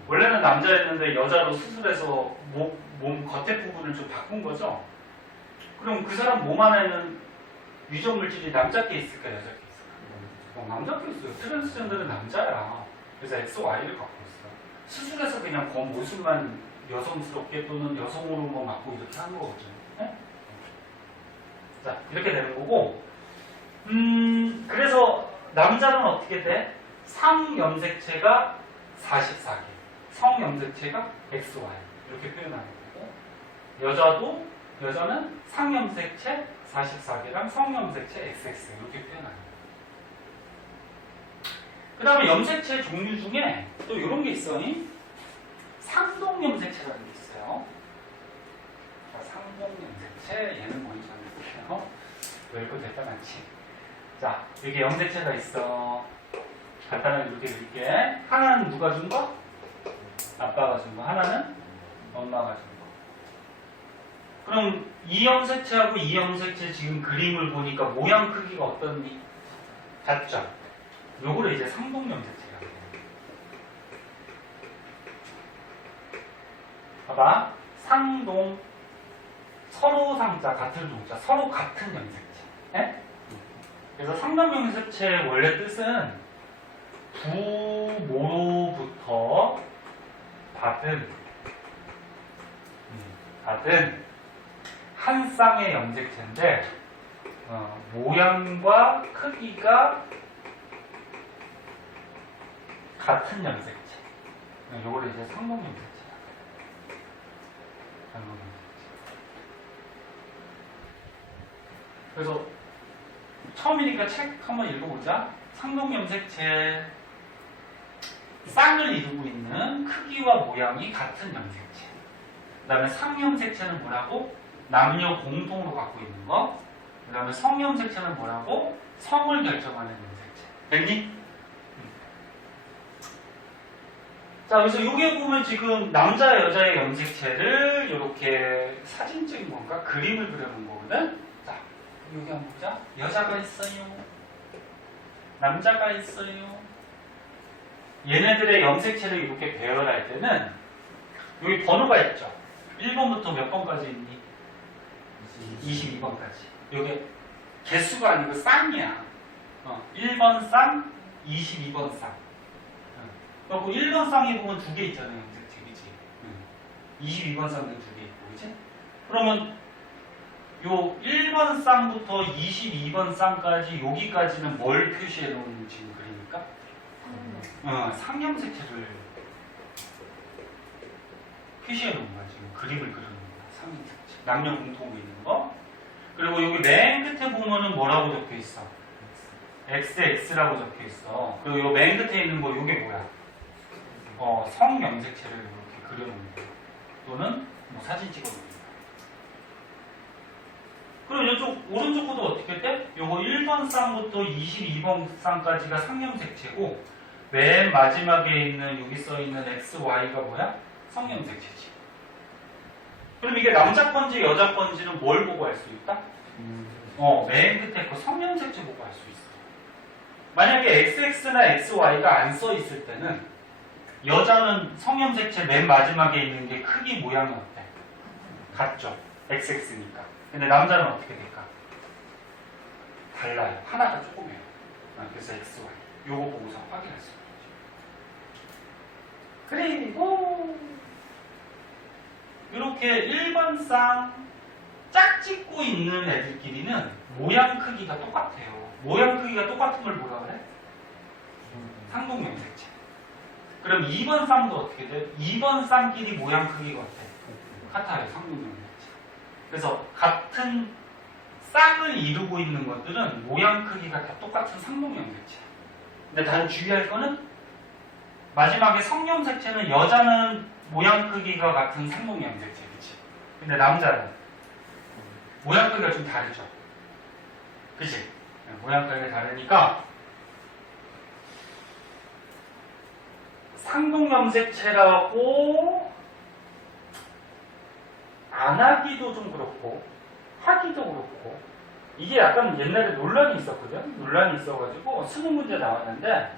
원래는 남자였는데 여자로 수술해서 몸 겉에 부분을 좀 바꾼 거죠? 그럼 그 사람 몸 안에는 유전 물질이 남자께 있을까 여자께 있을까? 남자께 있어요. 트랜스젠더는 남자야. 그래서 XY를 갖고 있어요. 수술해서 그냥 겉모습만 여성스럽게 또는 여성으로만 갖고 이렇게 하는 거거든요. 네? 자, 이렇게 되는 거고, 그래서 남자는 어떻게 돼? 상염색체가 44개, 성염색체가 XY 이렇게 표현하는 거고, 여자는 상염색체 44개랑 성염색체 XX 이렇게 표현하는 거예요. 그 다음에 염색체 종류 중에 또 이런 게 있어요. 상동염색체라는 게 있어요. 상동염색체, 얘는 뭔지 알겠어요? 별거 됐다 많지. 자, 여기 염색체가 있어. 간단하게 이렇게 드릴게. 하나는 누가 준 거? 아빠가 준 거. 하나는 엄마가 준 거. 그럼 이 염색체하고 이 염색체 지금 그림을 보니까 모양 크기가 어떻니? 같죠? 요거를 이제 상동염색체라고 해요. 봐봐. 상동, 서로 상자, 같은 동자, 서로 같은 염색체. 네? 그래서 상동염색체의 원래 뜻은 부모로부터 받은 한 쌍의 염색체인데 모양과 크기가 같은 염색체. 요거를 이제 상동염색체. 그래서 처음이니까 책 한번 읽어보자. 상동염색체, 쌍을 이루고 있는 크기와 모양이 같은 염색체. 그 다음에 상염색체는 뭐라고? 남녀 공통으로 갖고 있는 거. 그 다음에 성염색체는 뭐라고? 성을 결정하는 염색체. 됐니? 자, 그래서 여기에 보면 지금 남자, 여자의 염색체를 이렇게 사진적인 건가? 그림을 그려놓은 거거든? 자, 여기 한번 보자. 여자가 있어요. 남자가 있어요. 얘네들의 염색체를 이렇게 배열할 때는 여기 번호가 있죠. 1번부터 몇 번까지 있니? 22번까지. 여기 개수가 아니고 쌍이야. 1번 쌍, 22번 쌍. 그리고 1번 쌍에 보면 두 개 있잖아요. 염색체, 그치? 22번 쌍도 두 개 있고, 그치? 그러면 요 1번 쌍부터 22번 쌍까지 여기까지는 뭘 표시해 놓은 지금 그림입니까? 상염색체를 표시해 놓은 거야. 지금 그림을 그려놓은 거야. 상염색체. 남녀 공통으로 있는 거. 그리고 여기 맨 끝에 보면은 뭐라고 적혀 있어? XX라고 적혀 있어. 그리고 요 맨 끝에 있는 거 요게 뭐야? 성염색체를 이렇게 그려놓은 거야. 또는 뭐 사진 찍어놓은 거야. 그럼 이쪽 오른쪽 것도 어떻게 돼? 요거 1번 쌍부터 22번 쌍까지가 상염색체고 맨 마지막에 있는 여기 써있는 XY가 뭐야? 성염색체지. 그럼 이게 남자 건지 여자 건지는 뭘 보고 알 수 있다? 맨 끝에 그 성염색체 보고 알 수 있어. 만약에 XX나 XY가 안 써 있을 때는 여자는 성염색체 맨 마지막에 있는 게 크기 모양이 어때? 같죠? XX니까. 근데 남자는 어떻게 될까? 달라요. 하나가 조금해요. 그래서 XY. 요거 보고서 확인할 수 있죠. 그리고 이렇게 1번 쌍 짝짓고 있는 애들끼리는 모양 크기가 똑같아요. 모양 크기가 똑같은 걸 뭐라 그래? 상동염색체. 그럼 2번 쌍도 어떻게 돼? 2번 쌍끼리 모양 크기가 어때? 같아요. 상동염색체. 그래서 같은 쌍을 이루고 있는 것들은 모양 크기가 다 똑같은 상동염색체야. 근데 다른 주의할 거는 마지막에 성염색체는 여자는 모양 크기가 같은 상동염색체, 그치? 근데 남자는 모양 크기가 좀 다르죠? 그치? 모양 크기가 다르니까 상동염색체라고 안 하기도 좀 그렇고 하기도 그렇고 이게 약간 옛날에 논란이 있었거든. 논란이 있어가지고 수능 문제 나왔는데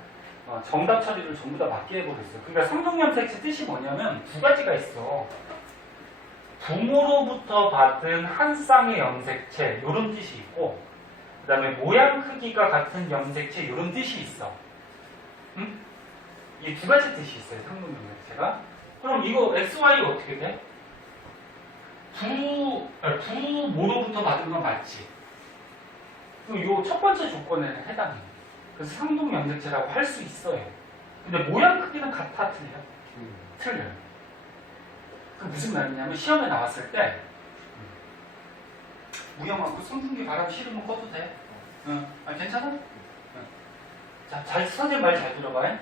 정답 처리를 전부 다 맞게 해버렸어요. 그러니까 상동염색체 뜻이 뭐냐면 두 가지가 있어. 부모로부터 받은 한 쌍의 염색체 이런 뜻이 있고 그 다음에 모양 크기가 같은 염색체 이런 뜻이 있어. 응? 이 두 가지 뜻이 있어요. 상동염색체가. 그럼 이거 XY 어떻게 돼? 부모로부터 받은 건 맞지. 그럼 이 첫 번째 조건에는 해당해. 그래서 상동염색체라고 할 수 있어요. 근데 모양 크기는 같아, 틀려? 틀려요. 그 무슨 말이냐면 시험에 나왔을 때 우영하고 선풍기 바람 싫으면 꺼도 돼. 괜찮아? 자, 선생님 말 잘 들어봐요.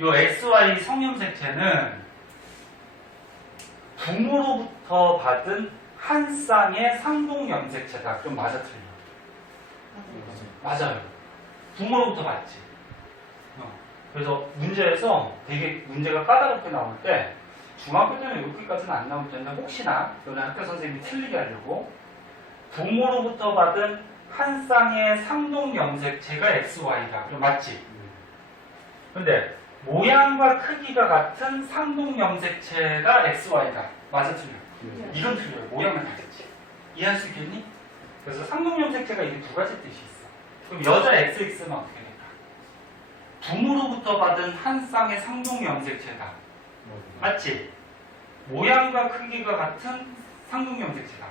요 XY 성염색체는 부모로부터 받은 한 쌍의 상동염색체다. 그럼 맞아, 틀려? 맞아요. 부모로부터 받지. 그래서 문제에서 되게 문제가 까다롭게 나올 때 중학교 때는 이렇게까지는 안 나올 텐데 혹시나 너네 학교 선생님이 틀리게 하려고 부모로부터 받은 한 쌍의 상동염색체가 XY다. 그럼 맞지? 근데 모양과 크기가 같은 상동염색체가 XY다. 맞아, 틀려? 이건 틀려요. 모양은 다르지. 이해할 수 있겠니? 그래서 상동염색체가 이게 두 가지 뜻이 있어. 그럼 여자 XX는 어떻게 될까? 부모로부터 받은 한 쌍의 상동염색체다. 맞지? 모양과 크기가 같은 상동염색체다.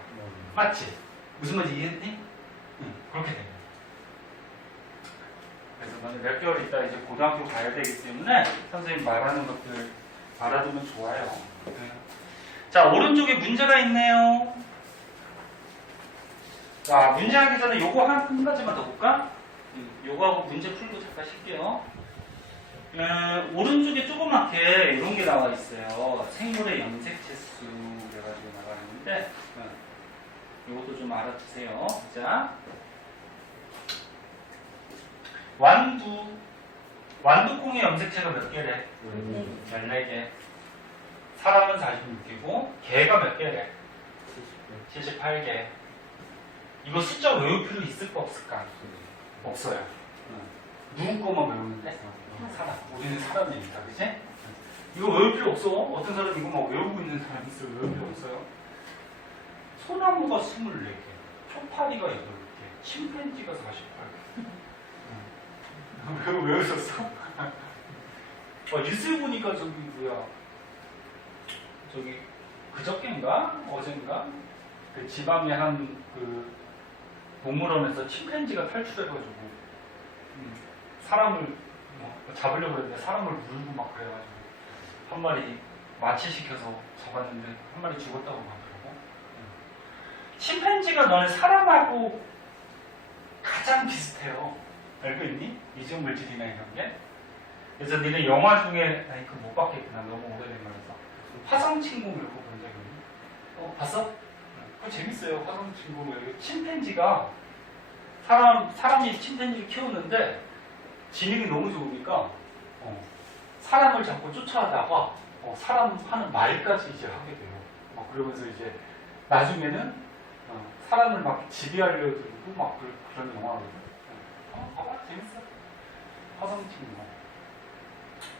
맞지? 무슨 말인지 이해했니? 응, 그렇게 됩니다. 그래서 너는 몇 개월 있다 이제 고등학교 가야 되기 때문에 선생님 말하는 것들 알아두면 좋아요. 자, 오른쪽에 문제가 있네요. 자, 문제 하기 전에 요거 한 가지만 더 볼까? 요거하고 문제 풀고 잠깐 쉴게요. 오른쪽에 조그맣게 이런 게 나와 있어요. 생물의 염색체 수 그래가지고 나와 있는데 요것도 좀 알아두세요. 자, 완두콩의 염색체가 몇 개래? 14개. 사람은 46개고 개가 몇 개래? 78개. 이거 숫자 외울 필요 있을까 없을까? 없어요. 누구 거만 외우는데? 사람. 우리는 사람이니까, 그치? 이거 외울 필요 없어. 어떤 사람 이거 막 외우고 있는 사람 있어요. 외울 필요 없어요. 소나무가 24개, 초파리가 8개, 침팬지가 48개. 왜 웃었어? 뉴스 보니까 저기 뭐야 저기 그저께인가 어젠가 그 지방의 한 그 동물원에서 침팬지가 탈출해가지고 사람을 잡으려고 그랬는데 사람을 물고 막 그래가지고 한 마리 마취시켜서 잡았는데 한 마리 죽었다고 하더라고. 침팬지가 너네 사람하고 가장 비슷해요. 알고 있니? 이중 물질이나 이런 게. 그래서 니네 영화 중에 아니 그거 못 봤겠구나. 너무 오래된 거라서. 화성친구 이런 거 본 적이 있니? 봤어? 그거 재밌어요. 화성친구. 침팬지가 사람이 침팬지를 키우는데 지능이 너무 좋으니까 사람을 자꾸 쫓아가다가 사람 하는 말까지 이제 하게 돼요. 그러면서 이제 나중에는 사람을 막 지배하려고 들고 막 그런 영화거든요. 봐봐 재밌어. 화성친구.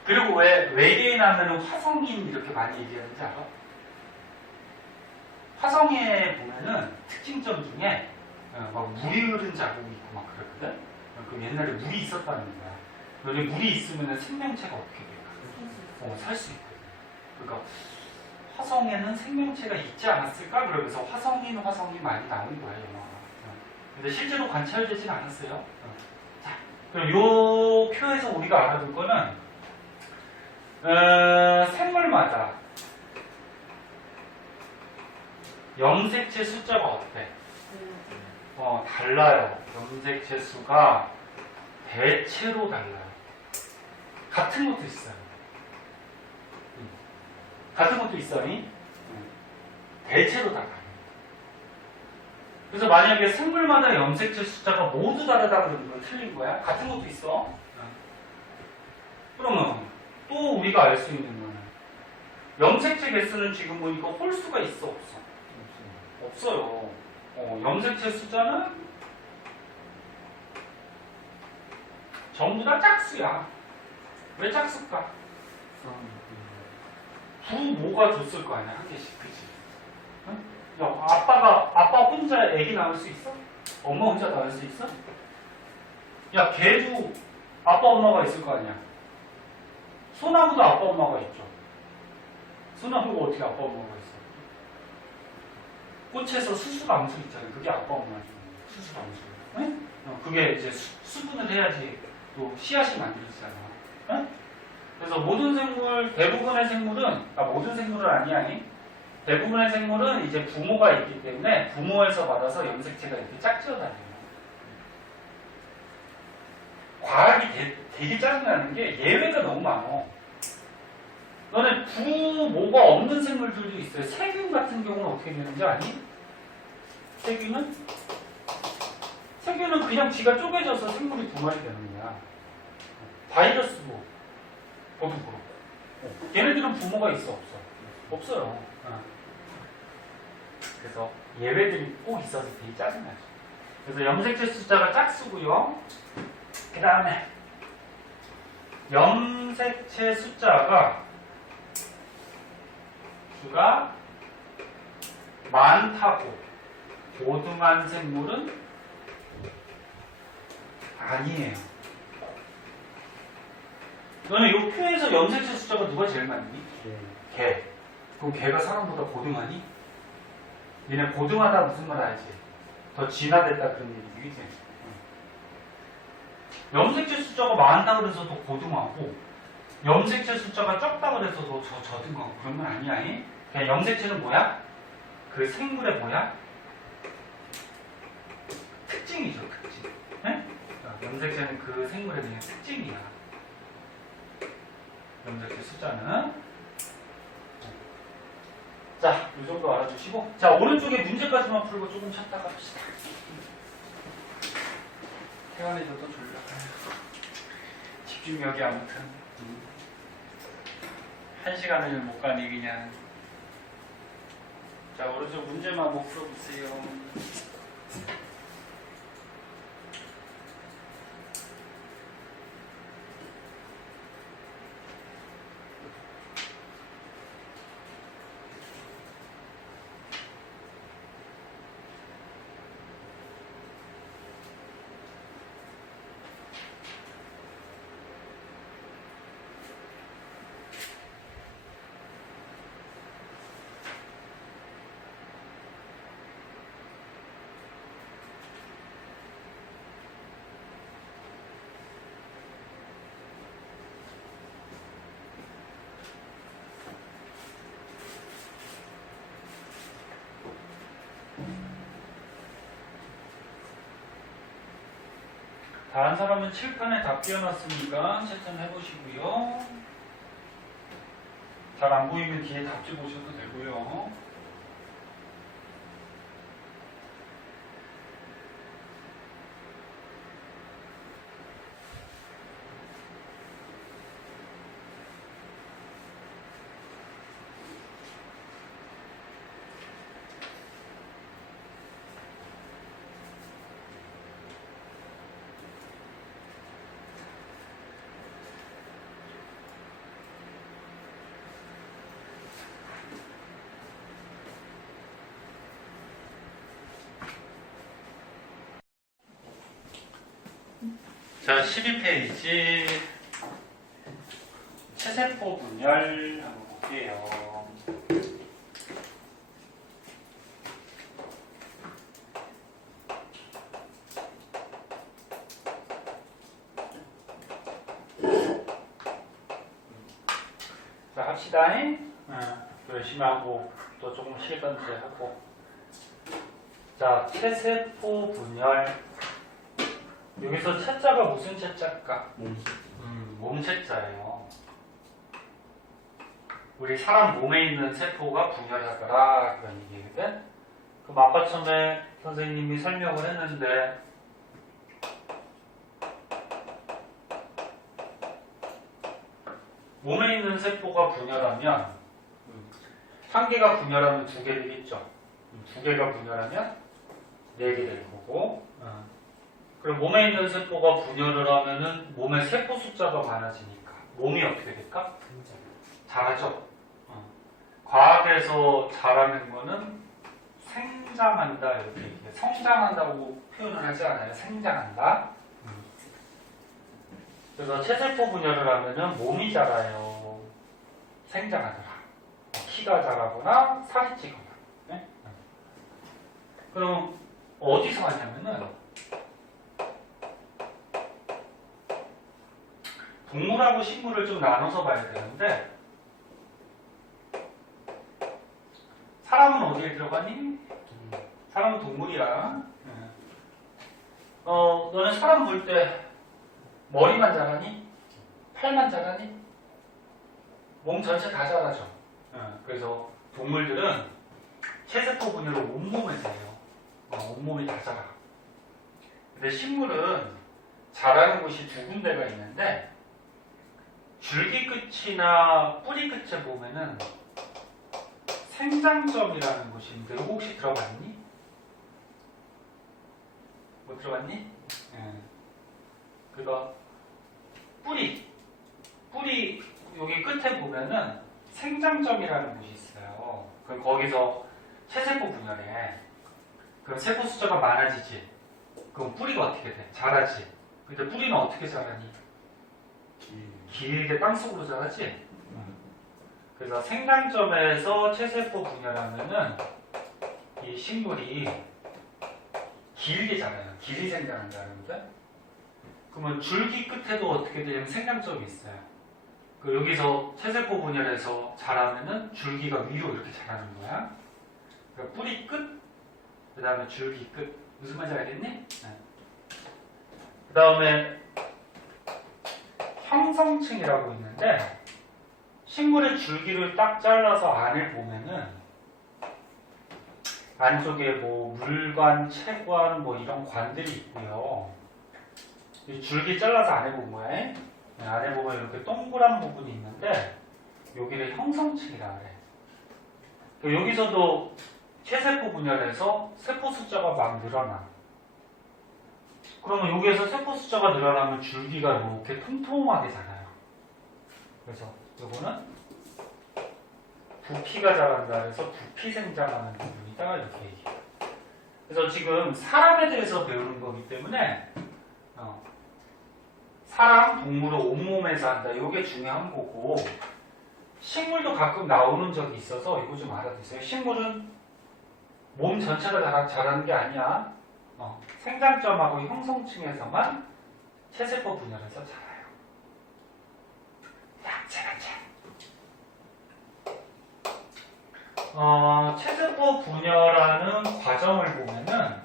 그리고 왜 외계인 하면은 화성인 이렇게 많이 얘기하는지 알아? 화성에 보면은 특징점 중에 막 물이 흐른 자국이 있고 막 그랬거든. 그럼 옛날에 물이 있었다는 거야. 너네 물이 있으면 생명체가 어떻게 될까? 살 수 있거든. 그러니까 화성에는 생명체가 있지 않았을까? 그러면서 화성이 많이 나오는 거예요, 영화가. 근데 실제로 관찰되지는 않았어요. 자, 그럼 요 표에서 우리가 알아둘 거는 생물마다 염색체 숫자가 어때? 달라요. 염색체 수가 대체로 달라요. 같은 것도 있어요. 같은 것도 있어요. 대체로 달라요. 그래서 만약에 생물마다 염색체 숫자가 모두 다르다 그러는 건 틀린 거야. 같은 것도 있어. 그러면 또 우리가 알 수 있는 거는 염색체 개수는 지금 보니까 홀수가 있어 없어? 없어요. 염색체 숫자는 전부 다 짝수야. 왜 짝수일까? 부모가 줬을 거 아니야, 한 개씩, 그치? 응? 야, 아빠 혼자 애기 낳을 수 있어? 엄마 혼자 낳을 수 있어? 야, 개도 아빠 엄마가 있을 거 아니야? 소나무도 아빠 엄마가 있죠. 소나무가 어떻게 아빠 엄마가 있어? 꽃에서 수수람수 있잖아요. 그게 아빠 엄마죠. 수수람수. 응? 그게 이제 수분을 해야지 또 씨앗이 만들어지잖아. 응? 그래서 모든 생물, 대부분의 생물은, 모든 생물은 아니야. 대부분의 생물은 이제 부모가 있기 때문에 부모에서 받아서 염색체가 이렇게 짝지어 다녀요. 과학이 되게 짜증나는 게 예외가 너무 많어. 너네 부모가 없는 생물들도 있어요. 세균 같은 경우는 어떻게 되는지 아니? 세균은 그냥 지가 쪼개져서 생물이 두 마리 되는 거야. 바이러스도 그것도 그렇고. 얘네들은 부모가 있어 없어? 없어요. 그래서 예외들이 꼭 있어서 되게 짜증나죠. 그래서 염색체 숫자가 짝수고요. 그 다음에 염색체 숫자가 많다고 고등한 생물은 아니에요. 너는 이 표에서 염색체 숫자가 누가 제일 많니? 개. 그럼 개가 사람보다 고등하니? 얘네 고등하다 무슨 말 알지? 더 진화됐다 그런 얘기지, 그치? 염색체 숫자가 많다 그래서 더 고등하고 염색체 숫자가 적다 그래서 더 저등하고 그런 건 아니야. 그냥 염색체는 뭐야? 그 생물의 뭐야? 특징이죠, 특징. 네? 염색체는 그 생물의 그냥 특징이야. 염색체 숫자는. 자, 이 정도 알아주시고. 자, 오른쪽에 문제까지만 풀고 조금 찾다가 봅시다. 태연해져도 졸려. 집중력이 아무튼. 1시간을 못 가니 그냥. 자, 오른쪽 문제만 한번 풀어보세요. 다른 사람은 칠판에 다 끼워놨으니까 채점 해보시고요. 잘 안 보이면 뒤에 답지 보셔도 되고요. 자, 12페이지 체세포 분열 한번 볼게요. 자, 합시다. 열심히 하고 또 조금 쉬던지 하고. 자, 체세포 분열. 여기서 채자가 무슨 채자일까? 몸채자예요. 우리 사람 몸에 있는 세포가 분열하더라 그런 얘기거든. 그럼 아까 처음에 선생님이 설명을 했는데 몸에 있는 세포가 분열하면 한 개가 분열하면 두 개 되겠죠. 두 개가 분열하면 네 개 될 거고. 그럼 몸에 있는 세포가 분열을 하면은 몸의 세포 숫자가 많아지니까 몸이 어떻게 될까? 자라죠. 과학에서 자라는 거는 생장한다 이렇게 얘기해요. 성장한다고 표현을 하지 않아요. 생장한다. 그래서 체세포 분열을 하면은 몸이 자라요. 생장하더라. 키가 자라거나 살이 찌거나. 네? 그럼 어디서 하냐면은 동물하고 식물을 좀 나눠서 봐야 되는데 사람은 어디에 들어가니? 사람은 동물이야. 너는 사람 볼 때 머리만 자라니? 팔만 자라니? 몸 전체 다 자라죠. 그래서 동물들은 체세포 분열로 온몸에 돼요. 온몸이 다 자라. 근데 식물은 자라는 곳이 두 군데가 있는데 줄기 끝이나 뿌리 끝에 보면은 생장점이라는 곳이 있는데 이거 혹시 들어봤니? 못 들어봤니? 그거 뿌리 여기 끝에 보면은 생장점이라는 곳이 있어요. 그럼 거기서 체세포 분열해. 그럼 세포 숫자가 많아지지. 그럼 뿌리가 어떻게 돼? 자라지. 근데 뿌리는 어떻게 자라니? 길게 땅속으로 자라지. 그래서 생장점에서 체세포 분열하면은 이 식물이 길게 자라요. 길이 생장한다는 거죠. 그러면 줄기 끝에도 어떻게 되냐면 생장점이 있어요. 여기서 체세포 분열해서 자라면은 줄기가 위로 이렇게 자라는 거야. 그러니까 뿌리 끝, 그 다음에 줄기 끝. 무슨 말인지 알겠니? 네. 그 다음에 형성층이라고 있는데 식물의 줄기를 딱 잘라서 안을 보면은 안쪽에 뭐 물관, 체관 뭐 이런 관들이 있고요. 이 줄기 잘라서 안에 보면 뭐야? 네, 안에 보면 이렇게 동그란 부분이 있는데 여기를 형성층이라 그래. 여기서도 체세포 분열해서 세포 숫자가 막 늘어나. 그러면 여기에서 세포 숫자가 늘어나면 줄기가 이렇게 통통하게 자라요. 그래서 요거는 부피가 자란다 그래서 부피 생장하는 부분이다 이렇게 얘기해요. 그래서 지금 사람에 대해서 배우는 거기 때문에 사람, 동물은 온몸에서 한다. 이게 중요한 거고 식물도 가끔 나오는 적이 있어서 이거 좀 알아두세요. 식물은 몸 전체가 자라는 게 아니야. 생장점하고 형성층에서만 체세포 분열해서 자라요. 약체같이. 체세포 분열하는 과정을 보면은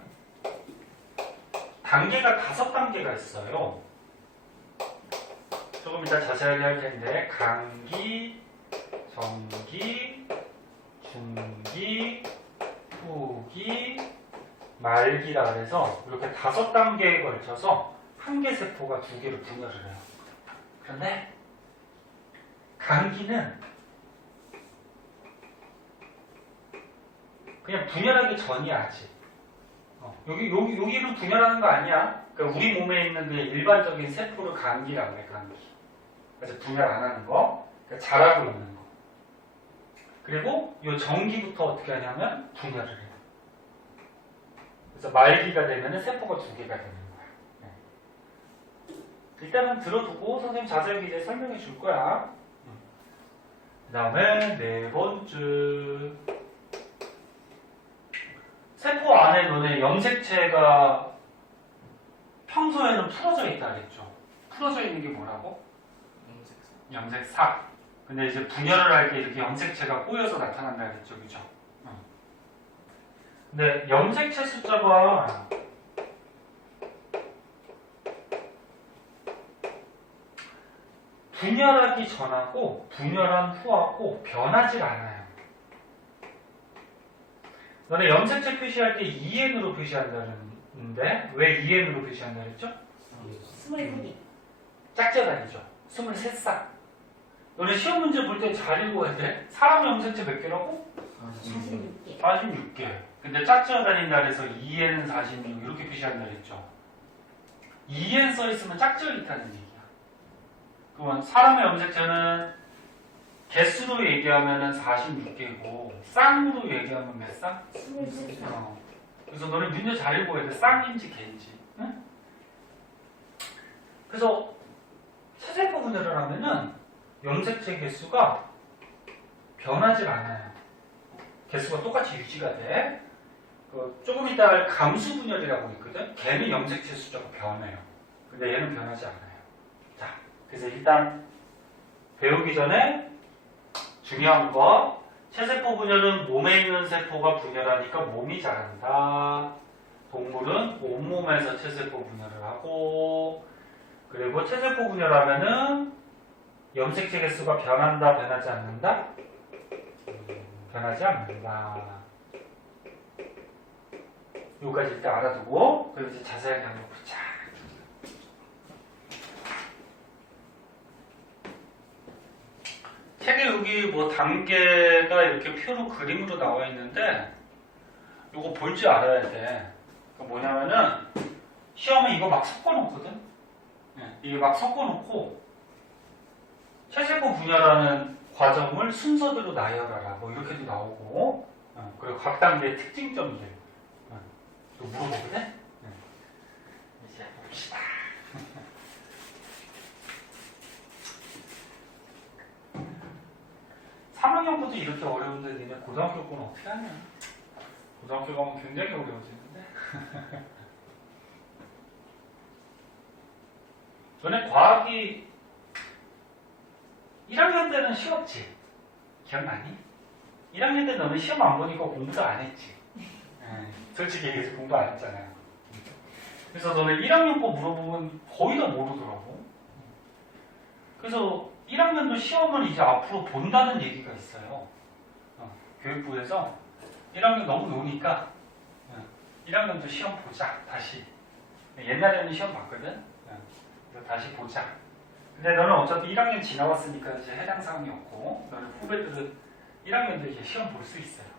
단계가 5단계가 있어요. 조금 이따 자세하게 할 텐데 감기, 정기, 중기, 후기, 말기라 그래서 이렇게 5단계에 걸쳐서 한 개 세포가 2개로 분열을 해요. 그런데 감기는 그냥 분열하기 전이야 아직. 여기는 분열하는 거 아니야. 그러니까 우리 몸에 있는 그 일반적인 세포를 감기라고 해, 감기. 그래서 분열 안 하는 거, 그러니까 자라고 있는 거. 그리고 이 정기부터 어떻게 하냐면 분열을 해요. 그래서 말기가 되면 세포가 2개가 되는 거야. 네. 일단은 들어두고 선생님 자세하게 이제 설명해 줄 거야. 그 다음에 4번째. 세포 안에 너네 염색체가 평소에는 풀어져 있다 그랬죠. 풀어져 있는 게 뭐라고? 염색사. 근데 이제 분열을 할 때 이렇게 염색체가 꼬여서 나타난다 그랬죠. 그죠? 근데 염색체 숫자가 분열하기 전하고 분열한 후하고 변하지 않아요. 너네 염색체 표시할 때 EN으로 표시한다는데 왜 EN으로 표시한다 그랬죠? 23개. 짝짝아니죠. 23쌍. 너네 시험 문제 볼 때 잘 읽어야 돼. 사람 염색체 몇 개라고? 46개. 46개. 근데 짝지어 다닌다 그래서 EN은 46 이렇게 표시한다 그랬죠. EN 써있으면 짝지어 있다는 얘기야. 그러면 사람의 염색체는 개수로 얘기하면 46개고 쌍으로 얘기하면 몇 쌍? 23개. 그래서 너네 문제 잘 읽어야 돼. 쌍인지 개인지. 응? 그래서 체세포 분열을 하면은 염색체 개수가 변하지 않아요. 개수가 똑같이 유지가 돼. 조금 이따 할 감수 분열이라고 있거든. 걔는 염색체 숫자가 변해요. 근데 얘는 변하지 않아요. 자, 그래서 일단 배우기 전에 중요한 거, 체세포 분열은 몸에 있는 세포가 분열하니까 몸이 자란다. 동물은 온몸에서 체세포 분열을 하고, 그리고 체세포 분열하면은 염색체 개수가 변한다, 변하지 않는다? 변하지 않는다. 여기까지 일단 알아두고, 그리고 이제 자세하게 한번 보자. 책에 여기 뭐 단계가 이렇게 표로 그림으로 나와 있는데, 이거 볼 줄 알아야 돼. 뭐냐면은, 시험에 이거 막 섞어놓거든? 이게 막 섞어놓고, 체세포 분열하는 과정을 순서대로 나열하라. 뭐 이렇게도 나오고, 그리고 각 단계의 특징점들. 또 물어보거든? 이제 봅시다. 삼학년부터 이렇게 어려운데 니네 고등학교 거는 어떻게 하냐? 고등학교 가면 굉장히 어려워지는데? 너네 과학이 1학년 때는 쉬웠지? 기억나니? 1학년 때 너는 시험 안 보니까 공부도 안 했지? 솔직히 얘기해서 공부 안 했잖아요. 그래서 너네 1학년 거 물어보면 거의 다 모르더라고. 그래서 1학년도 시험을 이제 앞으로 본다는 얘기가 있어요. 교육부에서 1학년 너무 노니까 1학년도 시험 보자, 다시. 옛날에는 시험 봤거든? 그래서 다시 보자. 근데 너는 어차피 1학년 지나왔으니까 이제 해당 사항이 없고, 너는 후배들은 1학년도 이제 시험 볼 수 있어요.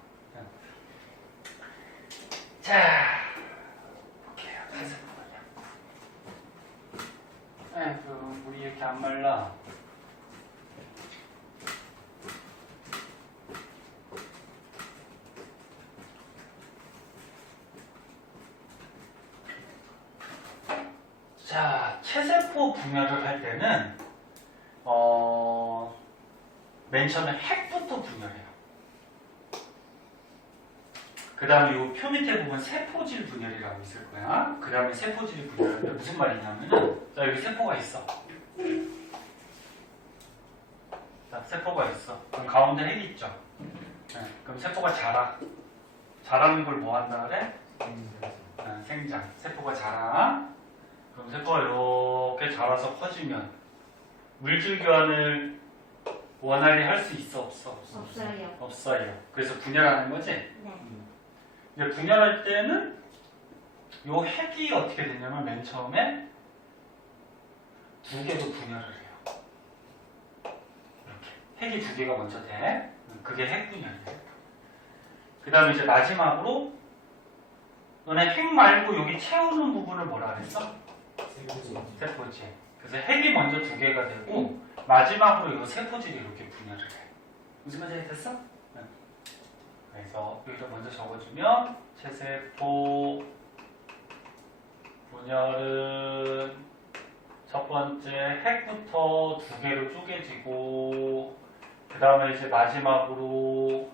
자, 볼게요. 체세포 분열. 아이고, 물이 이렇게 안 말라. 자, 체세포 분열을 할 때는 맨 처음에 핵부터 분열해요. 그 다음에 이 표 밑에 보면 세포질 분열이라고 있을 거야. 그 다음에 세포질 분열인데 무슨 말이냐면은, 자, 여기 세포가 있어. 자, 세포가 있어. 그럼 가운데 핵이 있죠. 그럼 세포가 자라. 자라는 걸 뭐 한다 그래? 생장. 세포가 자라. 그럼 세포가 이렇게 자라서 커지면 물질 교환을 원활히 할 수 있어 없어? 없어요. 없어요. 그래서 분열하는 거지? 네. 이제 분열할 때는 요 핵이 어떻게 되냐면 맨 처음에 두 개로 분열을 해요. 이렇게 핵이 두 개가 먼저 돼. 그게 핵 분열이에요. 그 다음에 이제 마지막으로 너네 핵 말고 여기 채우는 부분을 뭐라 그랬어? 세포질. 그래서 핵이 먼저 두 개가 되고 마지막으로 이 세포질이 이렇게 분열을 해. 무슨 말인지 됐어? 네. 그래서 여기다 먼저 적어주면 체세포 분열은 첫 번째 핵부터 두 개로 쪼개지고 그 다음에 이제 마지막으로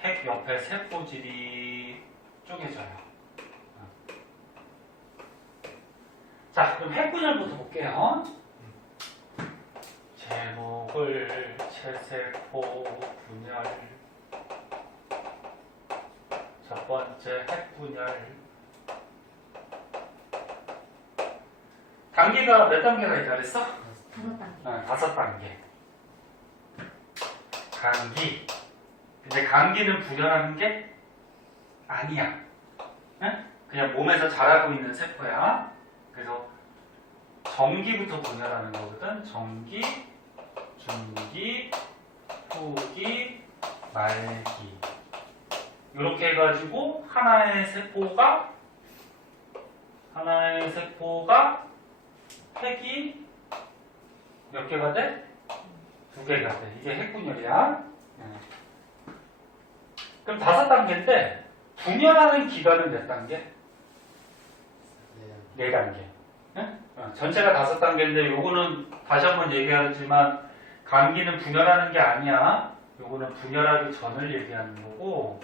핵 옆에 세포질이 쪼개져요. 자, 그럼 핵 분열부터 볼게요. 제목을 체세포 분열 첫 번째 핵 분열 단계가 몇 단계가 있다 그랬어? 5단계. 5단계. 감기. 근데 감기는 분열하는 게 아니야. 응? 그냥 몸에서 자라고 있는 세포야. 그래서 정기부터 분열하는 거거든. 정기, 중기, 후기, 말기. 이렇게 해가지고 하나의 세포가 핵이 몇 개가 돼? 2개가 돼. 이게 핵분열이야. 그럼 5단계인데 분열하는 기간은 몇 단계? 4단계. 전체가 5단계인데 요거는 다시 한번 얘기하지만 감기는 분열하는 게 아니야. 요거는 분열하기 전을 얘기하는 거고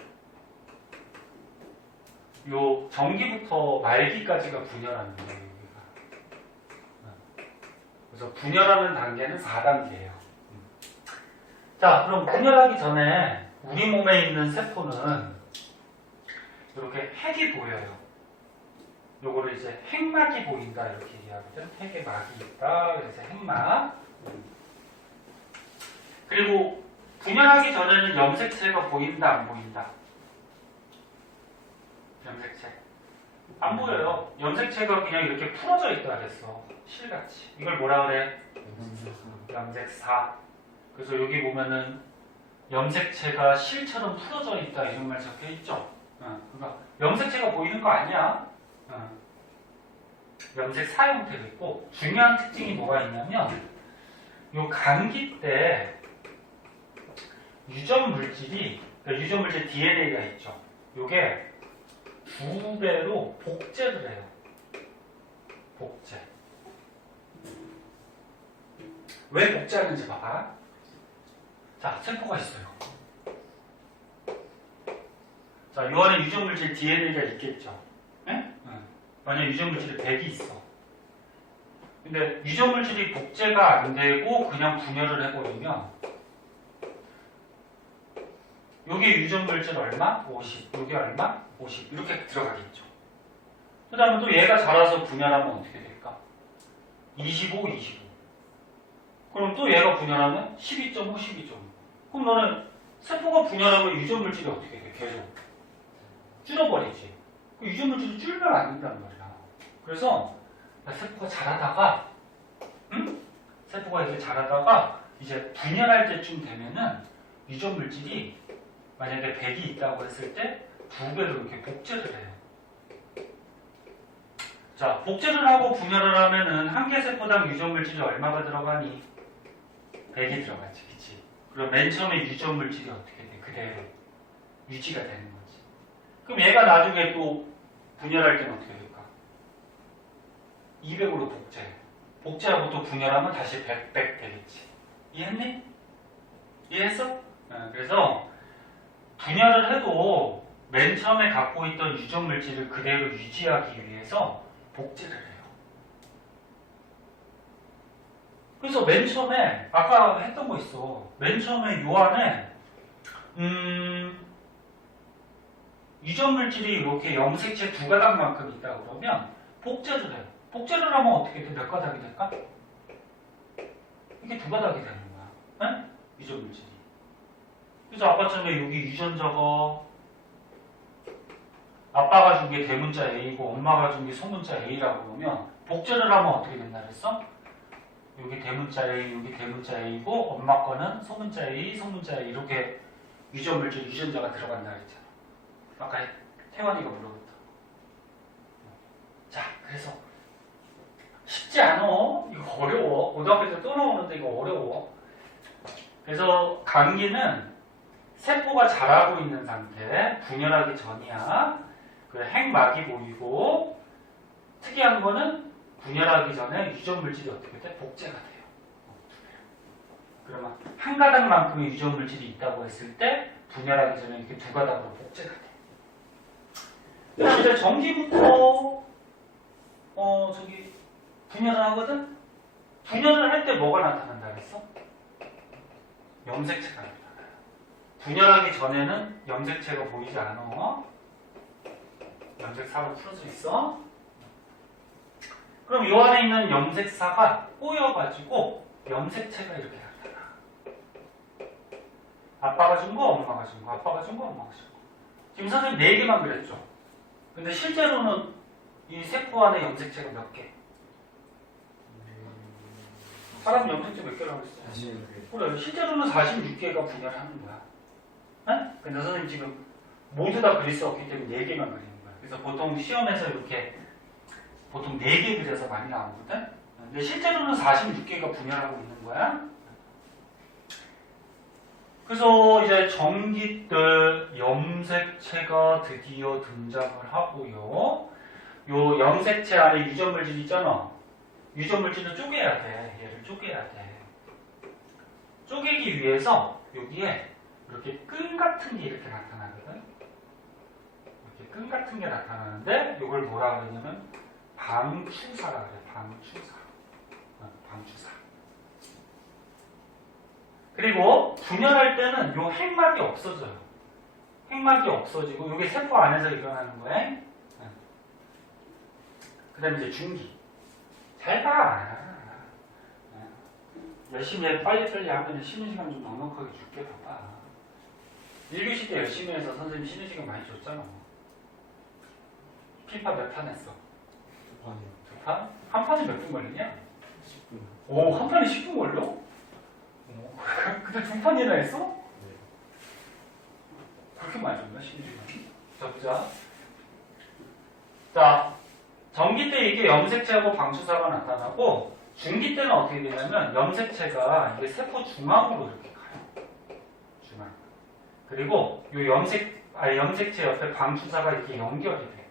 요 정기부터 말기까지가 분열하는 거예요. 여기가. 그래서 분열하는 단계는 4단계예요. 자, 그럼 분열하기 전에 우리 몸에 있는 세포는 이렇게 핵이 보여요. 요거를 이제 핵막이 보인다 이렇게 얘기하거든. 핵에 막이 있다. 그래서 핵막. 그리고 분열하기 전에는 염색체가 보인다 안 보인다? 염색체. 안 보여요. 염색체가 그냥 이렇게 풀어져 있다 그랬어. 실같이. 이걸 뭐라 그래? 염색사. 그래서 여기 보면은 염색체가 실처럼 풀어져 있다 이런 말 적혀 있죠. 그러니까 염색체가 보이는 거 아니야. 염색사 형태도 있고 중요한 특징이 뭐가 있냐면 요 감기 때 유전 물질이 그러니까 유전 물질 DNA가 있죠. 요게 2배로 복제를 해요. 복제. 왜 복제하는지 봐봐. 자, 세포가 있어요. 자, 요 안에 유전 물질 DNA가 있겠죠. 네? 만약 유전 물질이 100이 있어. 근데 유전 물질이 복제가 안 되고 그냥 분열을 해버리면 여기 유전 물질 얼마? 50. 여기 얼마? 50. 이렇게 들어가겠죠. 그 다음에 또 얘가 자라서 분열하면 어떻게 될까? 25, 25. 그럼 또 얘가 분열하면 12.5, 12.5. 그럼 너는 세포가 분열하면 유전 물질이 어떻게 돼? 계속 줄어버리지. 그 유전 물질이 줄면 안 된단 말이야. 그래서 세포가 자라다가 세포가 이렇게 자라다가 이제 분열할 때쯤 되면은 유전 물질이 만약에 100이 있다고 했을 때 2배로 이렇게 복제를 해요. 자, 복제를 하고 분열을 하면은 한 개 세포당 유전 물질이 얼마가 들어가니? 100이 들어가지, 그치? 그럼 맨 처음에 유전 물질이 어떻게 돼? 그대로 유지가 되는 거지. 그럼 얘가 나중에 또 분열할 때는 어떻게 될까? 200으로 복제해. 복제하고 또 분열하면 다시 100 되겠지. 이해했니? 이해했어? 그래서 분열을 해도 맨 처음에 갖고 있던 유전 물질을 그대로 유지하기 위해서 복제를 해요. 그래서 맨 처음에 아까 했던 거 있어. 맨 처음에 요 안에 유전 물질이 이렇게 염색체 두 가닥만큼 있다 그러면 복제를 해요. 복제를 하면 어떻게 돼? 몇 가닥이 될까? 이게 두 가닥이 되는 거야. 네? 유전 물질이. 그래서 아까처럼 여기 유전자가 아빠가 준 게 대문자 A고 엄마가 준 게 소문자 A라고 그러면 복제를 하면 어떻게 된다 그랬어? 여기 대문자 A, 여기 대문자 A고 엄마 거는 소문자 A, 소문자 A 이렇게 유전 물질, 유전자가 들어간다 그랬잖아. 아까 태환이가 물어봤다. 자, 그래서 쉽지 않아. 이거 어려워. 고등학교 때 또 나오는데 이거 어려워. 그래서 감기는 세포가 자라고 있는 상태, 분열하기 전이야. 그 핵막이 보이고 특이한 거는 분열하기 전에 유전 물질이 어떻게 돼? 복제가 돼요. 그러면 한 가닥만큼의 유전 물질이 있다고 했을 때 분열하기 전에 이렇게 두 가닥으로 복제가 돼. 그다음 이제 전기부터 저기 분열을 하거든. 분열을 할 때 뭐가 나타난다 그랬어? 염색체가 나타나요. 분열하기 전에는 염색체가 보이지 않아. 염색사로 풀어져 있어. 그럼 이 안에 있는 염색사가 꼬여가지고 염색체가 이렇게 나타나. 아빠가 준 거, 엄마가 준 거, 아빠가 준 거, 엄마가 준 거. 지금 선생님 4개만 그랬죠. 근데 실제로는 이 세포 안에 염색체가 몇 개? 사람 염색체 몇 개라고 했어? 46개. 그래, 실제로는 46개가 분열하는 거야. 네? 근데 선생님 지금 모두 다 그릴 수 없기 때문에 4개만 그리는 거야. 그래서 보통 시험에서 이렇게 보통 4개 그려서 많이 나오거든? 근데 실제로는 46개가 분열하고 있는 거야. 그래서 이제 전기 때 염색체가 드디어 등장을 하고요. 요 염색체 안에 유전 물질 있잖아. 유전 물질을 쪼개야 돼. 얘를 쪼개야 돼. 쪼개기 위해서 여기에 이렇게 끈 같은 게 이렇게 나타나거든. 이렇게 끈 같은 게 나타나는데 이걸 뭐라 그러냐면 방추사라 그래. 방추사. 방추사. 그리고 분열할 때는 요 핵막이 없어져요. 핵막이 없어지고 이게 세포 안에서 일어나는 거예요. 그 다음에 이제 중기. 잘 봐. 열심히 빨리빨리 하면 쉬는 시간 좀 넉넉하게 줄게. 봐봐. 1교시 때 열심히 해서 선생님 쉬는 시간 많이 줬잖아. 피파 몇 판 했어? 2 판? 한 판이 몇 분 걸리냐? 10분. 오, 한 판이 10분 걸려? 근데 2판이나 했어? 네. 그렇게 많이 줬나? 쉬는 시간. 자, 보자. 자, 전기 때 이게 염색체하고 방추사가 나타나고 중기 때는 어떻게 되냐면 염색체가 이게 세포 중앙으로 이렇게 가요. 중앙. 그리고 이 염색체 옆에 방추사가 이렇게 연결이 돼.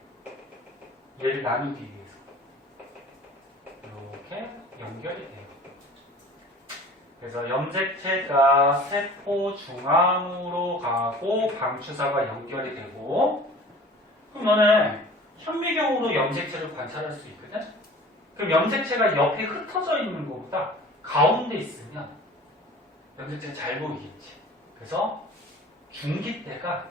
얘를 나누기 위해서. 이렇게 연결이 돼요. 그래서 염색체가 세포 중앙으로 가고 방추사가 연결이 되고 그럼 너네 현미경으로 염색체를 관찰할 수 있거든? 그럼 염색체가 옆에 흩어져 있는 것보다 가운데 있으면 염색체가 잘 보이겠지. 그래서 중기 때가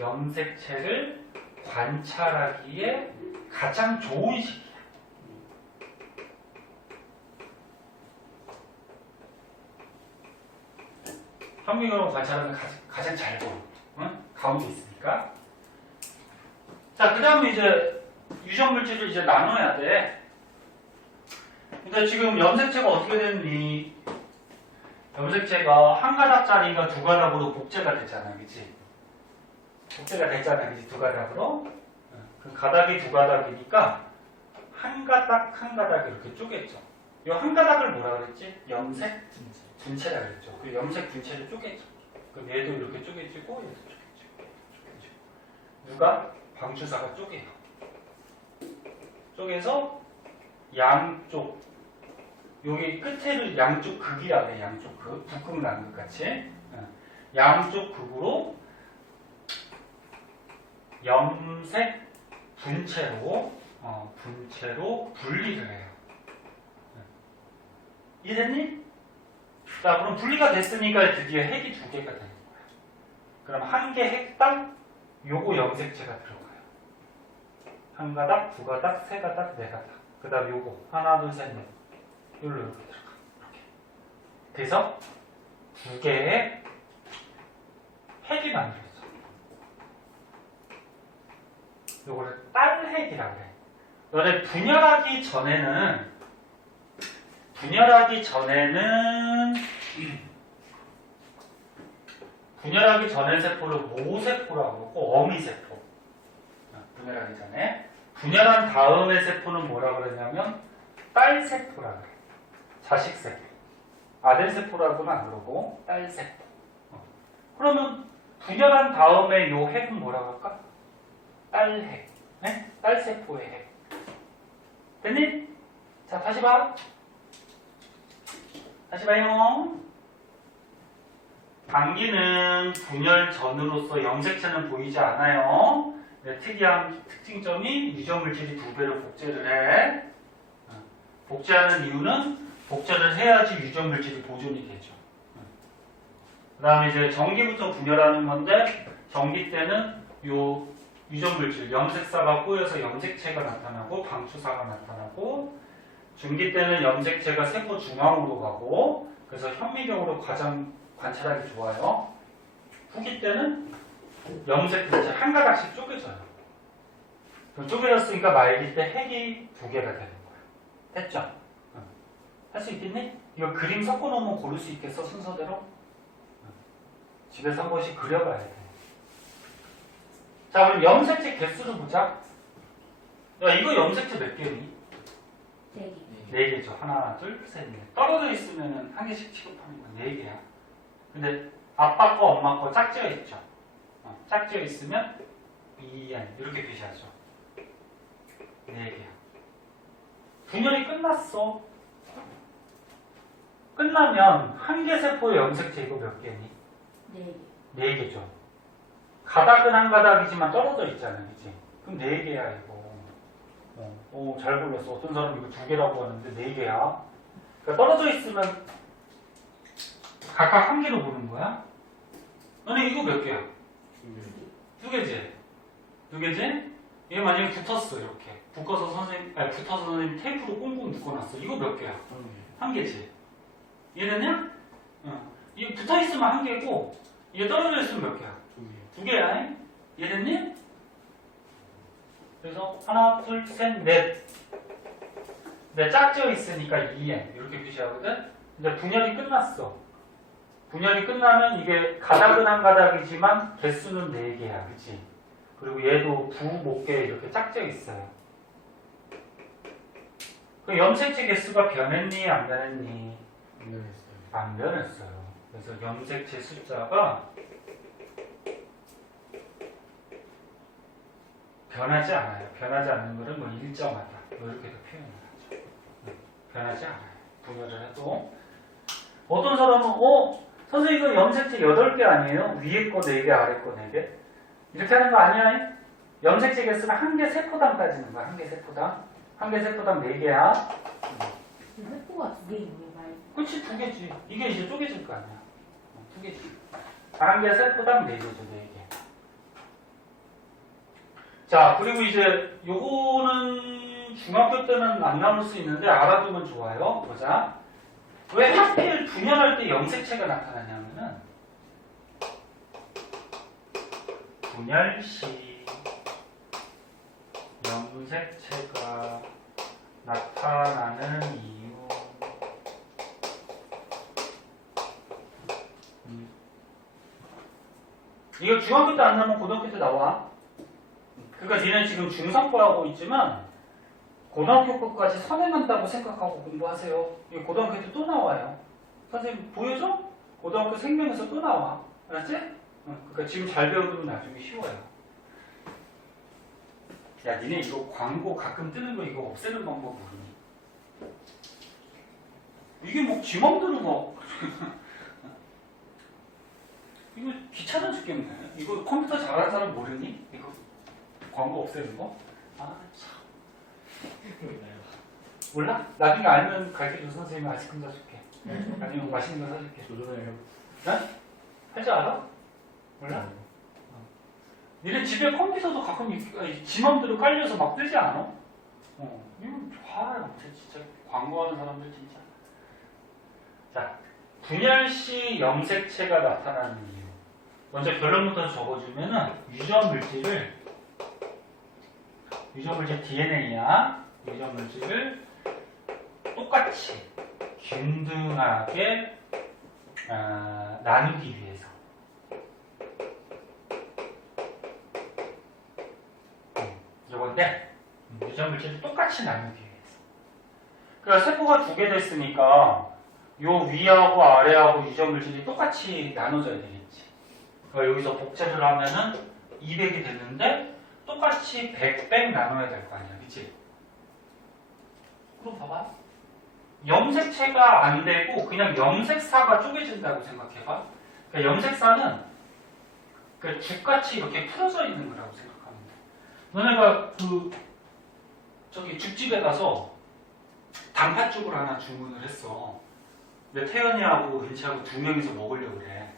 염색체를 관찰하기에 가장 좋은 시기야. 현미경으로 관찰하면 가장 잘 보여. 응? 가운데 있으니까. 자, 그 다음에 이제 유전 물질을 이제 나눠야 돼. 근데 지금 염색체가 어떻게 됐니? 염색체가 한 가닥짜리가 두 가닥으로 복제가 됐잖아, 그치? 복제가 됐잖아, 그치? 두 가닥으로. 그 가닥이 두 가닥이니까 한 가닥 한 가닥 이렇게 쪼갰죠. 이 한 가닥을 뭐라 그랬지? 염색 분체라 그랬죠. 그 염색 분체를 쪼갰죠. 그럼 얘도 이렇게 쪼개지고 얘도 쪼개지고. 누가? 방추사가 쪼개요. 쪼개서 양쪽 여기 끝에를 양쪽 극이라 그래. 양쪽 극. 북극 남극 같이. 양쪽 극으로 염색 분체로 분리를 해요. 이해됐니? 자, 그럼 분리가 됐으니까 드디어 핵이 2개가 되는 거야. 그럼 한 개 핵당 요거 염색체가 들어가요. 한 가닥, 두 가닥, 세 가닥, 네 가닥. 그 다음 요거 하나, 둘, 셋, 넷. 요로 이렇게 들어가. 이렇게. 그래서 두 개의 핵이 만들어져. 요거를 딸핵이라고 그래. 너네 분열하기 전에 세포를 모세포라고 그러고 어미세포. 분열하기 전에. 분열한 다음에 세포는 뭐라 그러냐면 딸세포라 그래. 자식세포. 아들세포라고는 안 그러고 딸세포. 그러면 분열한 다음에 요 핵은 뭐라고 할까? 딸핵. 네? 딸세포의 핵. 됐니? 자, 다시 봐. 다시 봐요. 당기는 분열 전으로서 염색체는 보이지 않아요. 네, 특이한 특징점이 유전물질이 2배로 복제를 해. 복제하는 이유는 복제를 해야지 유전물질이 보존이 되죠. 그 다음에 이제 전기부터 분열하는 건데, 전기 때는 요 유전물질, 염색사가 꼬여서 염색체가 나타나고 방추사가 나타나고, 중기 때는 염색체가 세포 중앙으로 가고, 그래서 현미경으로 가장 관찰하기 좋아요. 후기 때는 염색체 한 가닥씩 쪼개져요. 그럼 쪼개졌으니까 말릴 때 핵이 2개가 되는 거야. 됐죠? 할 수 있겠니? 이거 그림 섞어놓으면 고를 수 있겠어, 순서대로? 집에서 한 번씩 그려봐야 돼. 자, 그럼 염색체 개수를 보자. 야, 이거 염색체 몇 개니? 4개. 4개죠. 하나, 둘, 셋, 넷. 떨어져 있으면 한 개씩 취급하는 거 4개야. 근데 아빠 거, 엄마 거 짝지어 있죠. 짝지어 있으면 EN 이렇게 표시하죠. 4개야. 분열이 끝났어. 끝나면 한 개 세포의 염색체 이거 몇 개니? 4개. 4개죠. 가닥은 한 가닥이지만 떨어져 있잖아, 그치? 그럼 4개야, 이거. 오, 잘 골랐어. 어떤 사람은 이거 2개라고 하는데 4개야. 그러니까 떨어져 있으면 각각 한 개로 보는 거야? 너네 이거 몇 개야? 2개지? 2개지? 얘 만약에 붙었어, 이렇게. 붙어서 선생님 테이프로 꽁꽁 묶어놨어. 이거 몇 개야? 한 개지? 이해됐냐? 이거 붙어있으면 한 개고, 이게 떨어져 있으면 몇 개야? 2개야. 이해됐니? 그래서 하나, 둘, 셋, 넷. 근데 짝지어 있으니까 2n 이렇게 표시하거든? 근데 분열이 끝났어. 분열이 끝나면 이게 가닥은 한 가닥이지만 개수는 4개야. 그치? 그리고 얘도 부, 목개 이렇게 짝지어 있어요. 그 염색체 개수가 변했니? 안 변했니? 안 변했어요. 그래서 염색체 숫자가 변하지 않아요. 변하지 않는 거는 뭐 일정하다. 뭐 이렇게도 표현을 하죠. 변하지 않아요. 분열을 해도. 어떤 사람은, 선생님 이거 염색체 8개 아니에요? 위에 거 4개, 아래 거 4개? 이렇게 하는 거 아니야? 염색체 개수는 한 개 세포당 따지는 거야. 한 개 세포당. 한 개 세포당 4개야. 세포가 2개인데 말. 그치, 2개지. 이게 이제 쪼개질 거 아니야. 2개지. 한 개 세포당 4개죠, 4개. 자, 그리고 이제 요거는 중학교 때는 안 나올 수 있는데 알아두면 좋아요. 보자. 왜 하필 분열할 때 염색체가 나타나냐면은 분열 시 염색체가 나타나는 이유. 이거 중학교 때 안 나오면 고등학교 때 나와. 그러니까 니네 지금 중3거 하고 있지만 고등학교 거까지 선행한다고 생각하고 공부하세요. 이거 고등학교 때 또 나와요. 선생님 보여줘? 고등학교 생명에서 또 나와. 알았지? 그러니까 지금 잘 배우면 나중에 쉬워요. 야, 니네 이거 광고 가끔 뜨는 거 이거 없애는 방법 모르니? 이게 뭐 지 맘대로 뭐 이거 귀찮아 죽겠네. 이거 컴퓨터 잘하는 사람 모르니? 이거 광고 없애는 거? 아, 참. 몰라? 나중에 알면 가르쳐줘. 선생님이 아이스크림 사줄게. 아니면 맛있는 거 사줄게. 도전해요. 네? 할 줄 알아? 몰라? 니네 집에 컴퓨터도 가끔 지 맘대로 깔려서 막 뜨지 않아? 이거 좋아요. 진짜 광고하는 사람들 진짜. 자, 분열시 염색체가 나타나는 이유. 먼저 결론부터 적어주면은 유전물질 DNA야. 유전물질을 똑같이 균등하게 나누기 위해서. 이건데 유전물질을 똑같이 나누기 위해서. 그러니까 세포가 두 개 됐으니까 요 위하고 아래하고 유전물질이 똑같이 나눠져야 되겠지. 그러니까 여기서 복제를 하면은 200이 됐는데 똑같이 100 나눠야 될 거 아니야, 그치? 그럼 봐봐. 염색체가 안 되고 그냥 염색사가 쪼개진다고 생각해봐. 그러니까 염색사는 그 죽같이 이렇게 풀어져 있는 거라고 생각하면 돼. 너네가 저기 죽집에 가서 단팥죽을 하나 주문을 했어. 근데 태연이하고 은치하고 두 명이서 먹으려고 그래.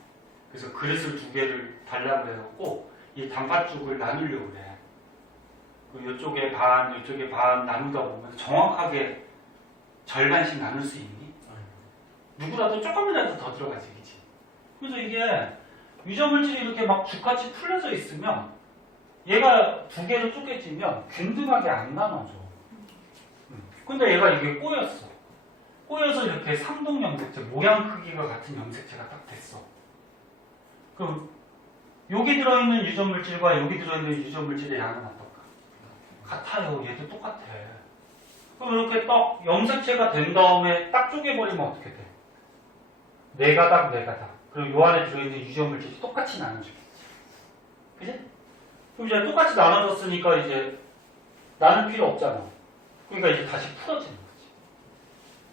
그래서 그릇을 두 개를 달라고 해갖고 이 단팥죽을 나누려고 그래. 이쪽에 반, 이쪽에 반 나누다 보면 정확하게 절반씩 나눌 수 있니? 누구라도 조금이라도 더 들어가지, 그치? 그래서 이게 유전물질이 이렇게 막 죽같이 풀려져 있으면 얘가 두 개로 쪼개지면 균등하게 안 나눠져. 근데 얘가 이게 꼬였어. 꼬여서 이렇게 상동 염색체, 모양 크기가 같은 염색체가 딱 됐어. 그럼 여기 들어있는 유전물질과 여기 들어있는 유전물질의 양은 어떨까? 같아요. 얘도 똑같아. 그럼 이렇게 딱 염색체가 된 다음에 딱 쪼개버리면 어떻게 돼? 네 가닥, 네 가닥. 그리고 요 안에 들어있는 유전물질이 똑같이 나눠주겠지. 그지? 그럼 이제 똑같이 나눠졌으니까 이제 나눌 필요 없잖아. 그러니까 이제 다시 풀어지는 거지.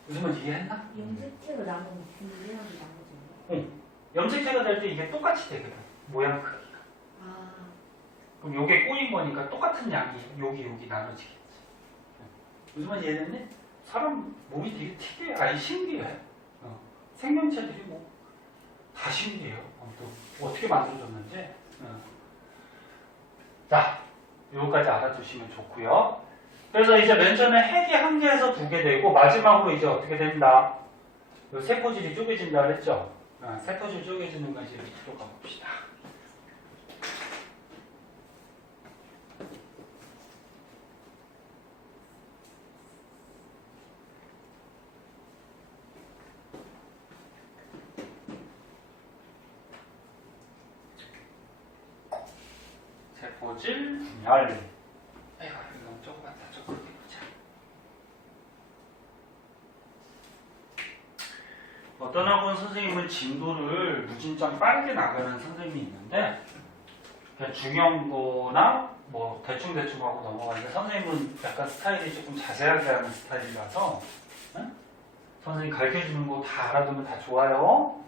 무슨 말인지 이해했나? 염색체가 나누면 균등하게 나눠지는 거. 염색체가 될 때 이게 똑같이 되거든. 모양 크기가. 아, 그럼 요게 꼬인 거니까 똑같은 양이 여기 나눠지겠지. 무슨 말인지 이해됐니? 사람 몸이 되게 특이해. 아니 신기해. 생명체들이 뭐 다 신기해요. 또 어떻게 만들어졌는지. 자, 요거까지 알아두시면 좋고요. 그래서 이제 맨 처음에 핵이 한 개에서 두 개 되고 마지막으로 이제 어떻게 된다? 요 세포질이 쪼개진다 그랬죠? 세포질 쪼개지는 거 이제 밑으로 가봅시다. 세포질 분열. 에이구, 이거 너무 조그맣다. 조금 해보자. 어떤 학원 선생님은 진도를 무진장 빠르게 나가는 선생님이 있는데 그냥 중형도나 뭐 대충대충 하고 넘어가는데 선생님은 약간 스타일이 조금 자세하게 하는 스타일이라서 선생님 가르쳐주는 거 다 알아두면 다 좋아요.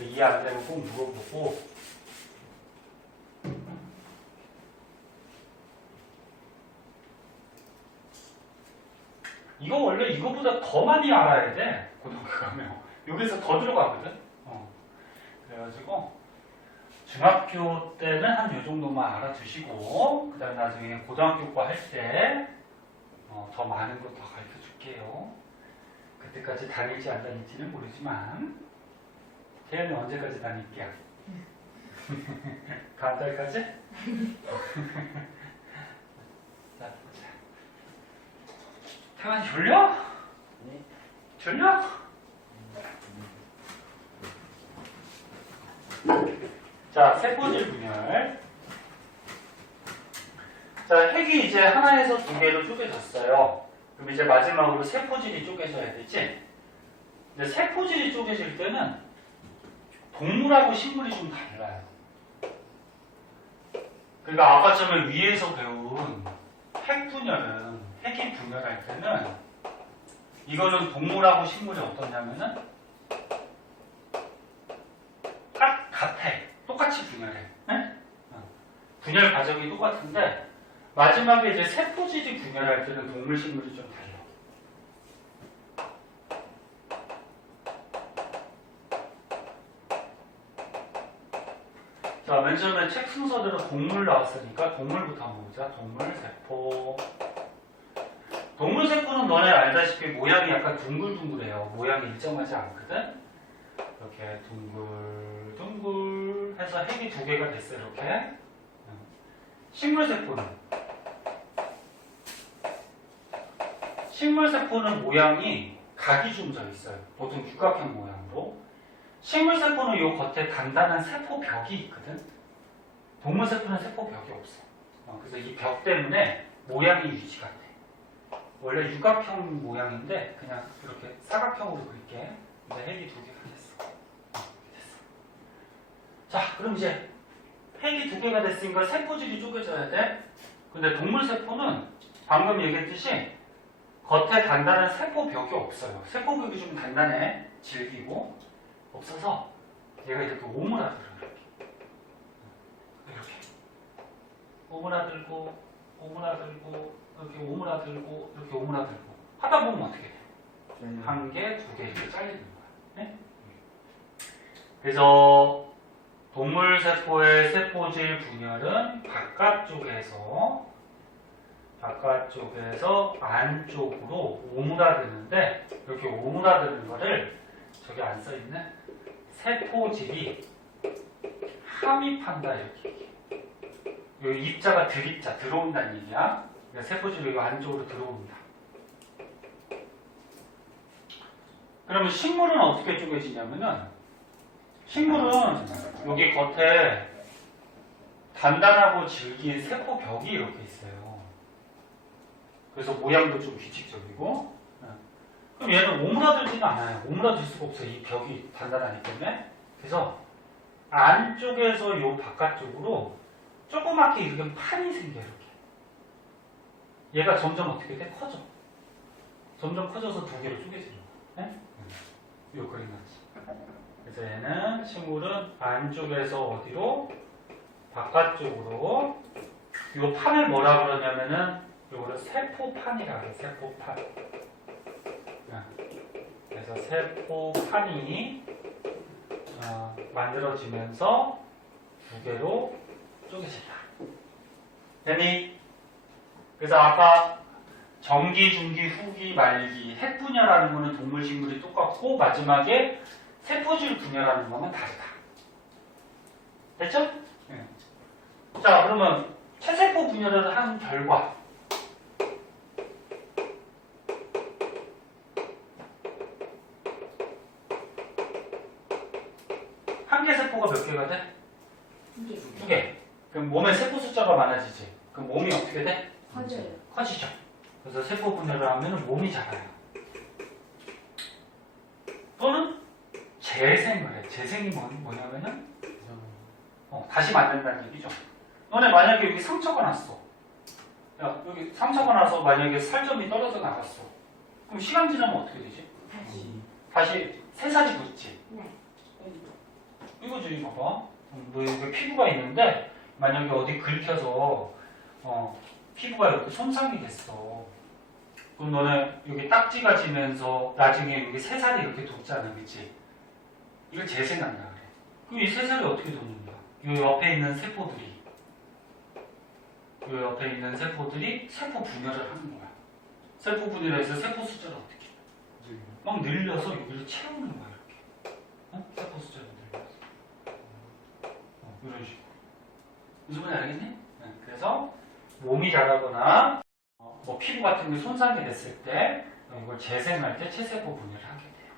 이해 안 되면 꼭 물어보고 이거 원래 이거보다 더 많이 알아야 돼. 고등학교 가면 여기서 더 들어가거든. 그래가지고 중학교 때는 한 요 정도만 알아두시고 그 다음에 나중에 고등학교 거 할 때 더 많은 거 더 가르쳐 줄게요. 그때까지 다닐지 안 다닐지는 모르지만 태연이 언제까지 다닐게요? 다음 달까지? 자, 보자. 태연이 졸려? 네. 졸려? 자, 세포질 분열. 자, 핵이 이제 하나에서 두 개로 쪼개졌어요. 그럼 이제 마지막으로 세포질이 쪼개져야 되지? 근데 세포질이 쪼개질 때는 동물하고 식물이 좀 달라요. 그러니까 아까 처음에 위에서 배운 핵 분열은, 핵이 분열할 때는 이거는 동물하고 식물이 어떠냐면은 딱 같아. 똑같이 분열해. 네? 분열 과정이 똑같은데 마지막에 이제 세포질이 분열할 때는 동물, 식물이 좀 달라. 자, 맨 처음에 책 순서대로 동물 나왔으니까 동물부터 한번 보자. 동물세포. 동물세포는 너네 알다시피 모양이 약간 둥글둥글해요. 모양이 일정하지 않거든? 이렇게 둥글둥글 해서 핵이 두 개가 됐어요. 이렇게. 식물세포는 모양이 각이 좀 져 있어요. 보통 육각형 모양으로. 식물세포는 요 겉에 단단한 세포벽이 있거든. 동물세포는 세포벽이 없어. 그래서 이 벽 때문에 모양이 유지가 돼. 원래 육각형 모양인데 그냥 이렇게 사각형으로 그릴게. 이제 핵이 두 개가 됐어. 됐어. 자, 그럼 이제 핵이 두 개가 됐으니까 세포질이 쪼개져야 돼. 근데 동물세포는 방금 얘기했듯이 겉에 단단한 세포벽이 없어요. 세포벽이 좀 단단해. 질기고. 없어서 얘가 이렇게 오므라들어요. 이렇게. 오므라들고, 오므라들고, 이렇게 오므라들고, 이렇게 오므라들고. 하다 보면 어떻게 돼? 한 개, 두 개 이렇게 잘리는 거야. 네? 그래서 동물세포의 세포질 분열은 바깥쪽에서 안쪽으로 오므라드는데 이렇게 오므라드는 거를 저기 안 써있네? 세포질이 함입한다 이렇게. 요 입자가 들입자 들어온다는 얘기야. 세포질이 요 안쪽으로 들어온다. 그러면 식물은 어떻게 쪼개지냐면은 식물은 여기 겉에 단단하고 질긴 세포벽이 이렇게 있어요. 그래서 모양도 좀 규칙적이고. 그럼 얘는 오므라들지는 않아요. 오므라들 수가 없어요. 이 벽이 단단하기 때문에. 그래서 안쪽에서 요 바깥쪽으로 조그맣게 이렇게 판이 생겨요. 이렇게. 얘가 점점 어떻게 돼? 커져. 점점 커져서 두 개로 쪼개지는 거예요. 네? 요 그림 같이. 그래서 얘는 식물은 안쪽에서 어디로? 바깥쪽으로. 요 판을 뭐라 그러냐면은 요거를 세포판이라고 해요. 세포판. 그래서 세포판이 만들어지면서 두 개로 쪼개진다. 됐니? 그래서 아까 정기, 중기, 후기, 말기, 핵 분열하는 거는 동물, 식물이 똑같고 마지막에 세포질 분열하는 거는 다르다. 됐죠? 네. 자, 그러면 체세포 분열을 한 결과 한 개 세포가 몇 개가 돼? 두 개. 그럼 몸에 세포 숫자가 많아지지. 그럼 몸이 어떻게 돼? 커져요. 커지죠. 그래서 세포 분열을 하면 몸이 작아요. 또는 재생을 해. 재생이 뭐냐면은 다시 만든다는 얘기죠. 너네 만약에 여기 상처가 났어. 야, 여기 상처가 나서 만약에 살점이 떨어져 나갔어. 그럼 시간 지나면 어떻게 되지? 다시 새살이 붙지. 네. 이거지, 이거 봐. 너 여기 피부가 있는데 만약에 어디 긁혀서 피부가 이렇게 손상이 됐어. 그럼 너네 여기 딱지가 지면서 나중에 여기 새살이 이렇게 돋잖아, 그치? 이걸 재생한다 그래. 그럼 이 새살이 어떻게 돋는가? 이 옆에 있는 세포들이 세포 분열을 하는 거야. 세포 분열해서 세포 숫자를 어떻게 해? 막 늘려서 여기를 채우는 거야, 이렇게. 세포 숫자를 늘려서. 이런 식으로. 무슨 말인지 알겠니? 네, 그래서 몸이 자라거나 뭐 피부 같은 게 손상이 됐을 때 이걸 재생할 때 체세포 분열을 하게 돼요.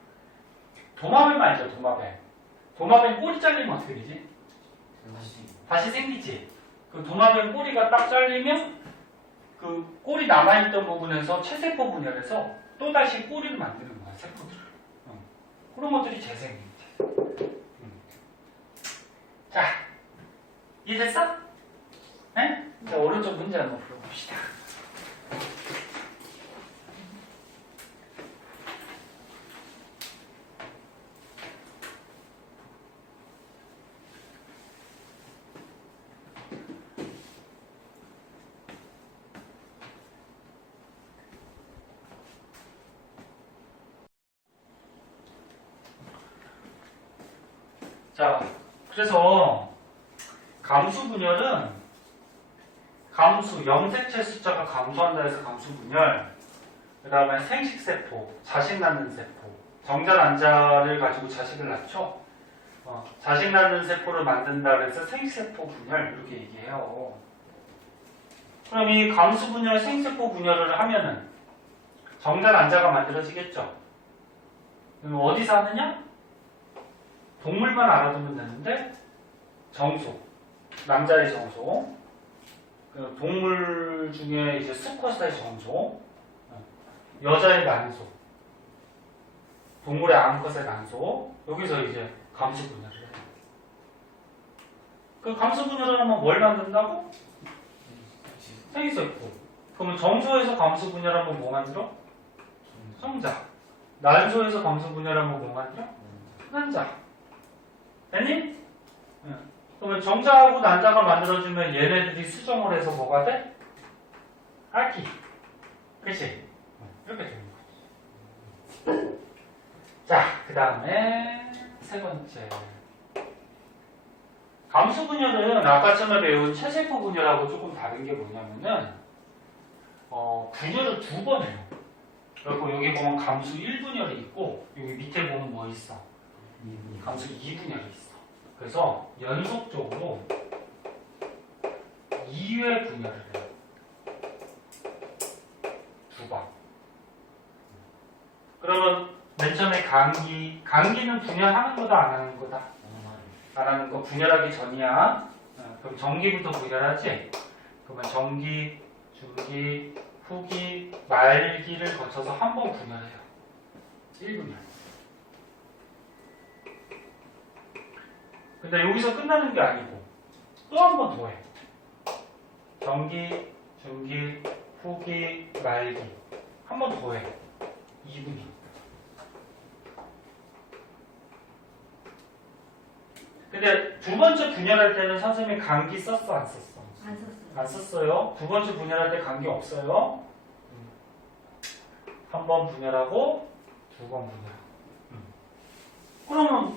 도마뱀 알죠? 도마뱀 꼬리 잘리면 어떻게 되지? 다시 생기지. 그 도마뱀 꼬리가 딱 잘리면 그 꼬리 남아있던 부분에서 체세포 분열해서 또 다시 꼬리를 만드는 거야, 세포들을. 그런 것들이 재생입니다. 자, 이해됐어? 네? 자, 오른쪽 문제 한번 풀어봅시다. 자, 그래서 감수 분열은 감수, 염색체 숫자가 감소한다 해서 감수 분열, 그 다음에 생식세포, 자식 낳는 세포, 정자 난자를 가지고 자식을 낳죠. 자식 낳는 세포를 만든다 그래서 생식세포 분열 이렇게 얘기해요. 그럼 이 감수 분열, 생세포 분열을 하면은 정자 난자가 만들어지겠죠. 그럼 어디서 하느냐? 동물만 알아두면 되는데 정소, 남자의 정소, 동물 중에 이제 수컷의 정소, 여자의 난소, 동물의 암컷의 난소, 여기서 이제 감수 분열을 해요. 그 감수 분열을 하면 뭘 만든다고? 생식세포. 그러면 정소에서 감수 분열하면 뭐 만들어? 성자. 난소에서 감수 분열하면 뭐 만들어? 난자. 됐니? 그러면 정자하고 난자가 만들어지면 얘네들이 수정을 해서 뭐가 돼? 아기. 그치? 이렇게 되는 거지. 자, 그 다음에 세 번째. 감수 분열은 아까 전에 배운 체세포 분열하고 조금 다른 게 뭐냐면은 분열을 두 번 해요. 그리고 여기 보면 감수 1분열이 있고 여기 밑에 보면 뭐 있어? 감수 2분열이 있어. 그래서 연속적으로 2회 분열을 해요. 두 번. 그러면 맨 처음에 감기는 분열하는 거다 안 하는 거다? 안 하는 거. 분열하기 전이야. 그럼 정기부터 분열하지? 그러면 정기, 중기, 후기, 말기를 거쳐서 한 번 분열해요. 1분열. 근데 여기서 끝나는 게 아니고 또 한 번 더 해. 정기, 중기, 후기, 말기 한 번 더 해. 2분열. 근데 두 번째 분열할 때는 선생님이 감기 썼어 안 썼어? 안 썼어요. 안 썼어요. 두 번째 분열할 때 감기 없어요. 한 번 분열하고 두 번 분열. 그러면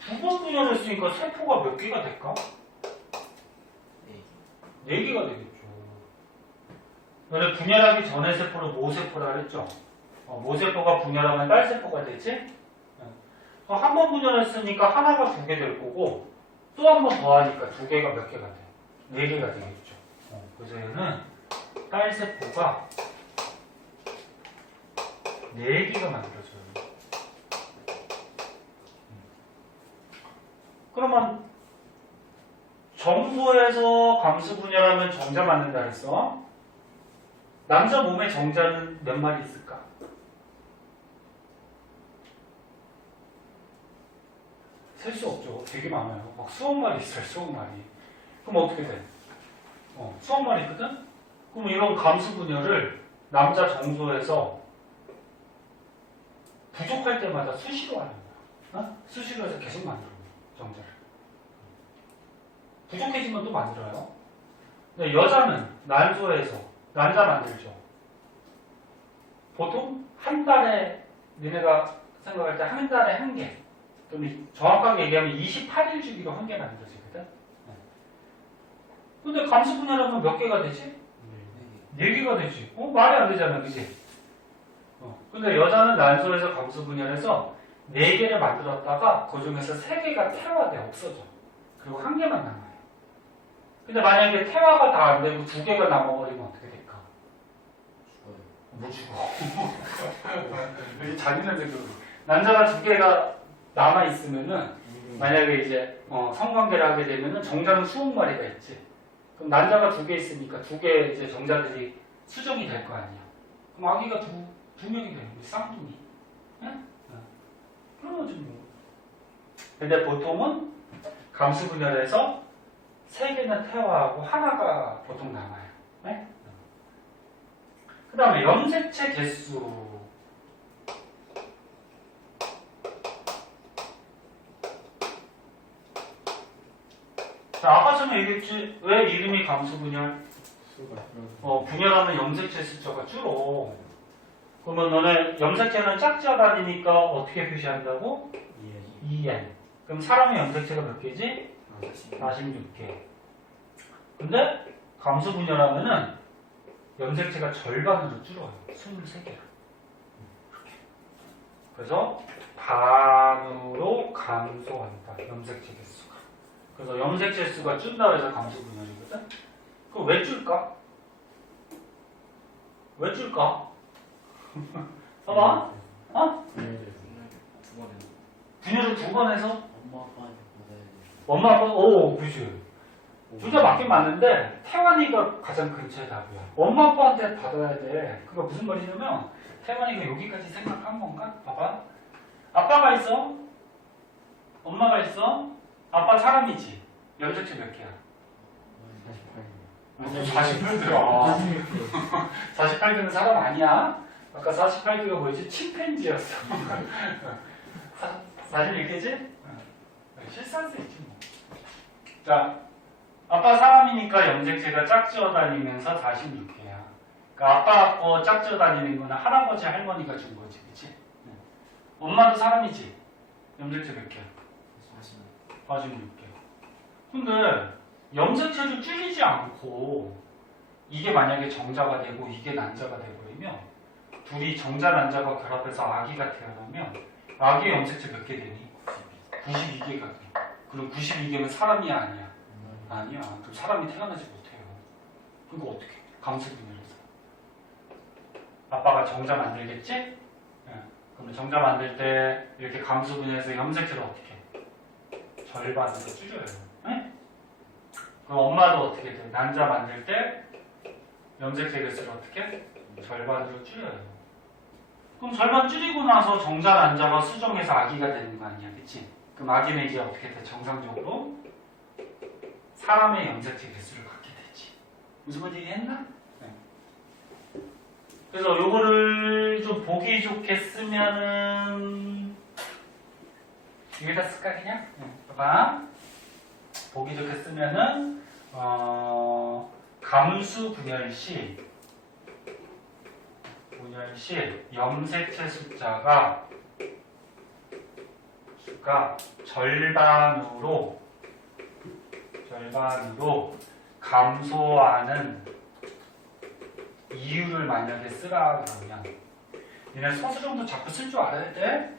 두 번 분열했으니까 세포가 몇 개가 될까? 네 개가 되겠죠. 근데 분열하기 전에 세포를 모세포라 그랬죠. 모세포가 분열하면 딸세포가 되지? 한 번 분열했으니까 하나가 두 개 될 거고 또 한 번 더 하니까 두 개가 몇 개가 돼? 네 개가 되겠죠. 그래서 얘는 딸세포가 네 개가 만들어져요. 그러면 정소에서 감수 분열하면 정자 만든다 했어. 남자 몸에 정자는 몇 마리 있을까? 셀 수 없죠. 되게 많아요. 막 수억 마리 있어요. 수억 마리. 그럼 어떻게 돼? 수억 마리 있거든? 그럼 이런 감수 분열을 남자 정소에서 부족할 때마다 수시로 하는 거야. 수시로 해서 계속 만들어. 정자를. 부족해지면 또 만들어요. 근데 여자는 난소에서 난자 만들죠. 보통 한 달에 니네가 생각할 때 한 달에 한 개. 좀 정확하게 얘기하면 28일 주기로 한 개 만들어지거든. 근데 감수 분열하면 몇 개가 되지? 4개가 되지. 말이 안 되잖아, 그지? 근데 여자는 난소에서 감수 분열해서 4개를 만들었다가 그 중에서 3개가 태화돼 없어져. 그리고 1개만 남아요. 근데 만약에 태화가 다 안 되고 2개가 남아버리면 어떻게 될까? 못 죽어. 자기네들도 난자가 2개가 남아있으면은 만약에 이제 성관계를 하게 되면은 정자는 수억 마리가 있지. 그럼 난자가 2개 있으니까 2개 이제 정자들이 수정이 될 거 아니야. 그럼 아기가 두 명이 되는 거지. 쌍둥이. 그런 거지 뭐. 근데 보통은 감수 분열에서 3개는 태화하고 하나가 보통 남아요. 네? 그 다음에 염색체 개수. 자, 아까 전에 얘기했지. 왜 이름이 감수 분열? 분열하면 염색체 숫자가 줄어. 그러면 너네 염색체는 짝지어다니니까 어떻게 표시한다고? 2n. 그럼 사람의 염색체가 몇 개지? 46개. 근데 감수 분열하면은 염색체가 절반으로 줄어요. 23개로. 그래서 반으로 감소한다. 염색체 개수가. 그래서 염색체 수가 준다 해서 감수 분열이거든. 그럼 왜 줄까? 왜 줄까? 봐봐. 어? 분열을 2번 해서 엄마 아빠한테 받아야 돼. 엄마 아빠 그지. 둘 다 맞긴 맞는데 태환이가 가장 근처의 답이야. 엄마 아빠한테 받아야 돼. 그거 무슨 말이냐면 태환이가 여기까지 생각한 건가? 봐봐. 아빠가 있어. 엄마가 있어. 아빠 사람이지. 염색체 몇 개야? 48 들어. 48개는 사람 아니야. 아까 48개가 뭐였지? 침팬지였어. 41개지? 실수할 수 있지 뭐. 자, 아빠 사람이니까 염색체가 짝지어 다니면서 46개야. 그러니까 아빠 거 짝지어 다니는 거는 할아버지 할머니가 준 거지, 그치? 엄마도 사람이지. 염색체 몇 개야? 46개. 근데 염색체를 줄이지 않고 이게 만약에 정자가 되고 이게 난자가 되버리면 둘이 정자 난자가 결합해서 아기가 태어나면 아기의 염색체 몇 개 되니? 92개가 돼. 그럼 92개면 사람이야 아니야? 아니야. 그럼 사람이 태어나지 못해요. 그거 어떻게? 감수분열해서. 아빠가 정자 만들겠지? 네. 그러면 정자 만들 때 이렇게 감수분열해서 염색체를 어떻게 해? 절반으로 줄여요. 네? 그럼 엄마도 어떻게 돼? 난자 만들 때 염색체 개수를 어떻게 해? 절반으로 줄여요. 그럼 절반 줄이고 나서 정자 난자가 수정해서 아기가 되는 거 아니야, 그치? 그럼 아기는 이제 어떻게 돼? 정상적으로 사람의 염색체 개수를 갖게 되지. 무슨 말인지 이해했나? 네. 그래서 요거를 좀 보기 좋게 쓰면은 여기다 쓸까 그냥? 네. 봐봐. 보기 좋게 쓰면은 감수 분열 시 염색체 숫자가 절반으로 감소하는 이유를 만약에 쓰라 그러면 얘네 서술형도 자꾸 쓸 줄 알아야 돼.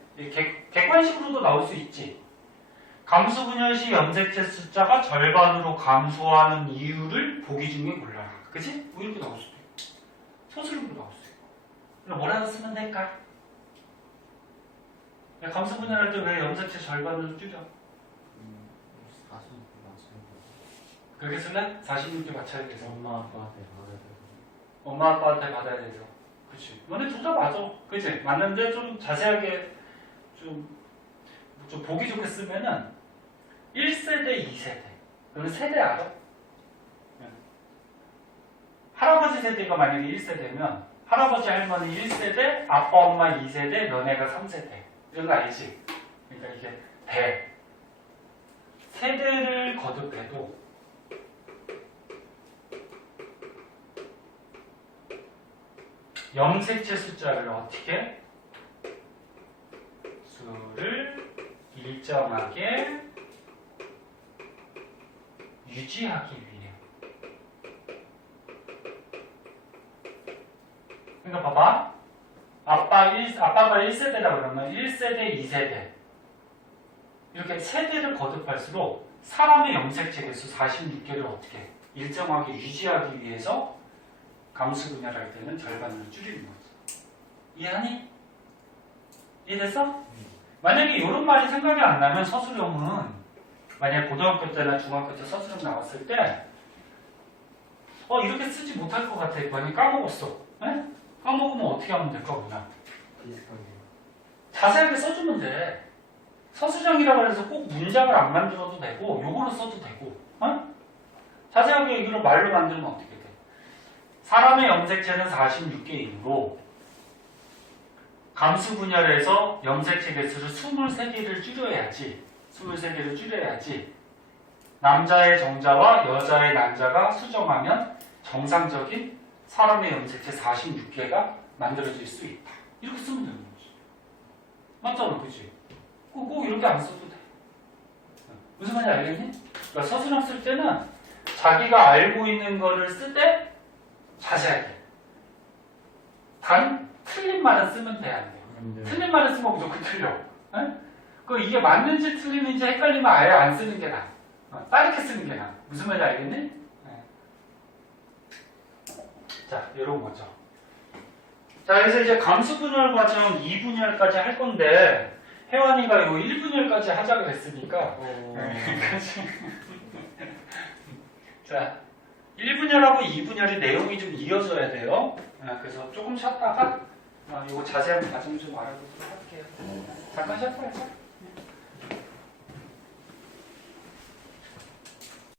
객관식으로도 나올 수 있지. 감수 분열 시 염색체 숫자가 절반으로 감소하는 이유를 보기 중에 골라라. 그치? 뭐 이렇게 나올 수도 있고 서술형도 나올 수 있고. 그럼 뭐라고 쓰면 될까? 감수 분열할 때 왜 염색체 절반으로 줄여? 46개 맞추는 거. 그렇게 쓸래? 46개 맞춰야 돼서. 엄마 아빠한테 받아야 돼. 엄마 아빠한테 받아야 되죠. 그치. 너네 둘 다 맞아. 그치? 맞는데 좀 자세하게 좀 보기 좋게 쓰면은 1세대, 2세대. 그러면 세대 알아? 네. 할아버지 세대가 만약에 1세대면 할아버지 할머니 1세대, 아빠 엄마 2세대, 너네가 3세대. 이런 거 알지? 그러니까 이게 대. 세대를 거듭해도 염색체 숫자를 어떻게? 수를 일정하게 유지하기 위해. 그러니까 봐봐. 아빠가 1세대라 그러면 1세대, 2세대. 이렇게 세대를 거듭할수록 사람의 염색체 개수 46개를 어떻게 일정하게 유지하기 위해서 감수 분열할 때는 절반으로 줄이는 거지. 이해하니? 이해됐어? 만약에 이런 말이 생각이 안 나면 서술형은 만약에 고등학교 때나 중학교 때 서술형 나왔을 때 이렇게 쓰지 못할 것 같아. 만약에 까먹었어. 네? 까먹으면 어떻게 하면 될까 그냥? 비슷하게. 자세하게 써주면 돼. 서술형이라고 해서 꼭 문장을 안 만들어도 되고 요거로 써도 되고 자세하게 이걸 말로 만들면 어떻게 돼? 사람의 염색체는 46개이므로 감수 분열에서 염색체 개수를 23개를 줄여야지. 23개를 줄여야지. 남자의 정자와 여자의 난자가 수정하면 정상적인 사람의 염색체 46개가 만들어질 수 있다. 이렇게 쓰면 되는 거지. 맞잖아, 그치? 꼭 이렇게 안 써도 돼. 무슨 말인지 알겠니? 그러니까 서술형 쓸 때는 자기가 알고 있는 거를 쓸 때 자세하게. 단 틀린 말은 쓰면 돼, 안 돼요? 틀린 말을 쓰면 무조건 틀려. 그 이게 맞는지 틀리는지 헷갈리면 아예 안 쓰는 게 나아. 빠르게 쓰는 게 나아. 무슨 말인지 알겠니? 네. 자, 이런 거죠. 자, 그래서 이제 감수분열 과정 2분열까지 할 건데 혜원이가 이거 1분열까지 하자 그랬으니까 자, 1분열하고 2분열이 내용이 좀 이어져야 돼요. 그래서 조금 쉬었다가 이거 자세한 과정 좀 알아보도록 할게요. 잠깐 쉬었다 할까?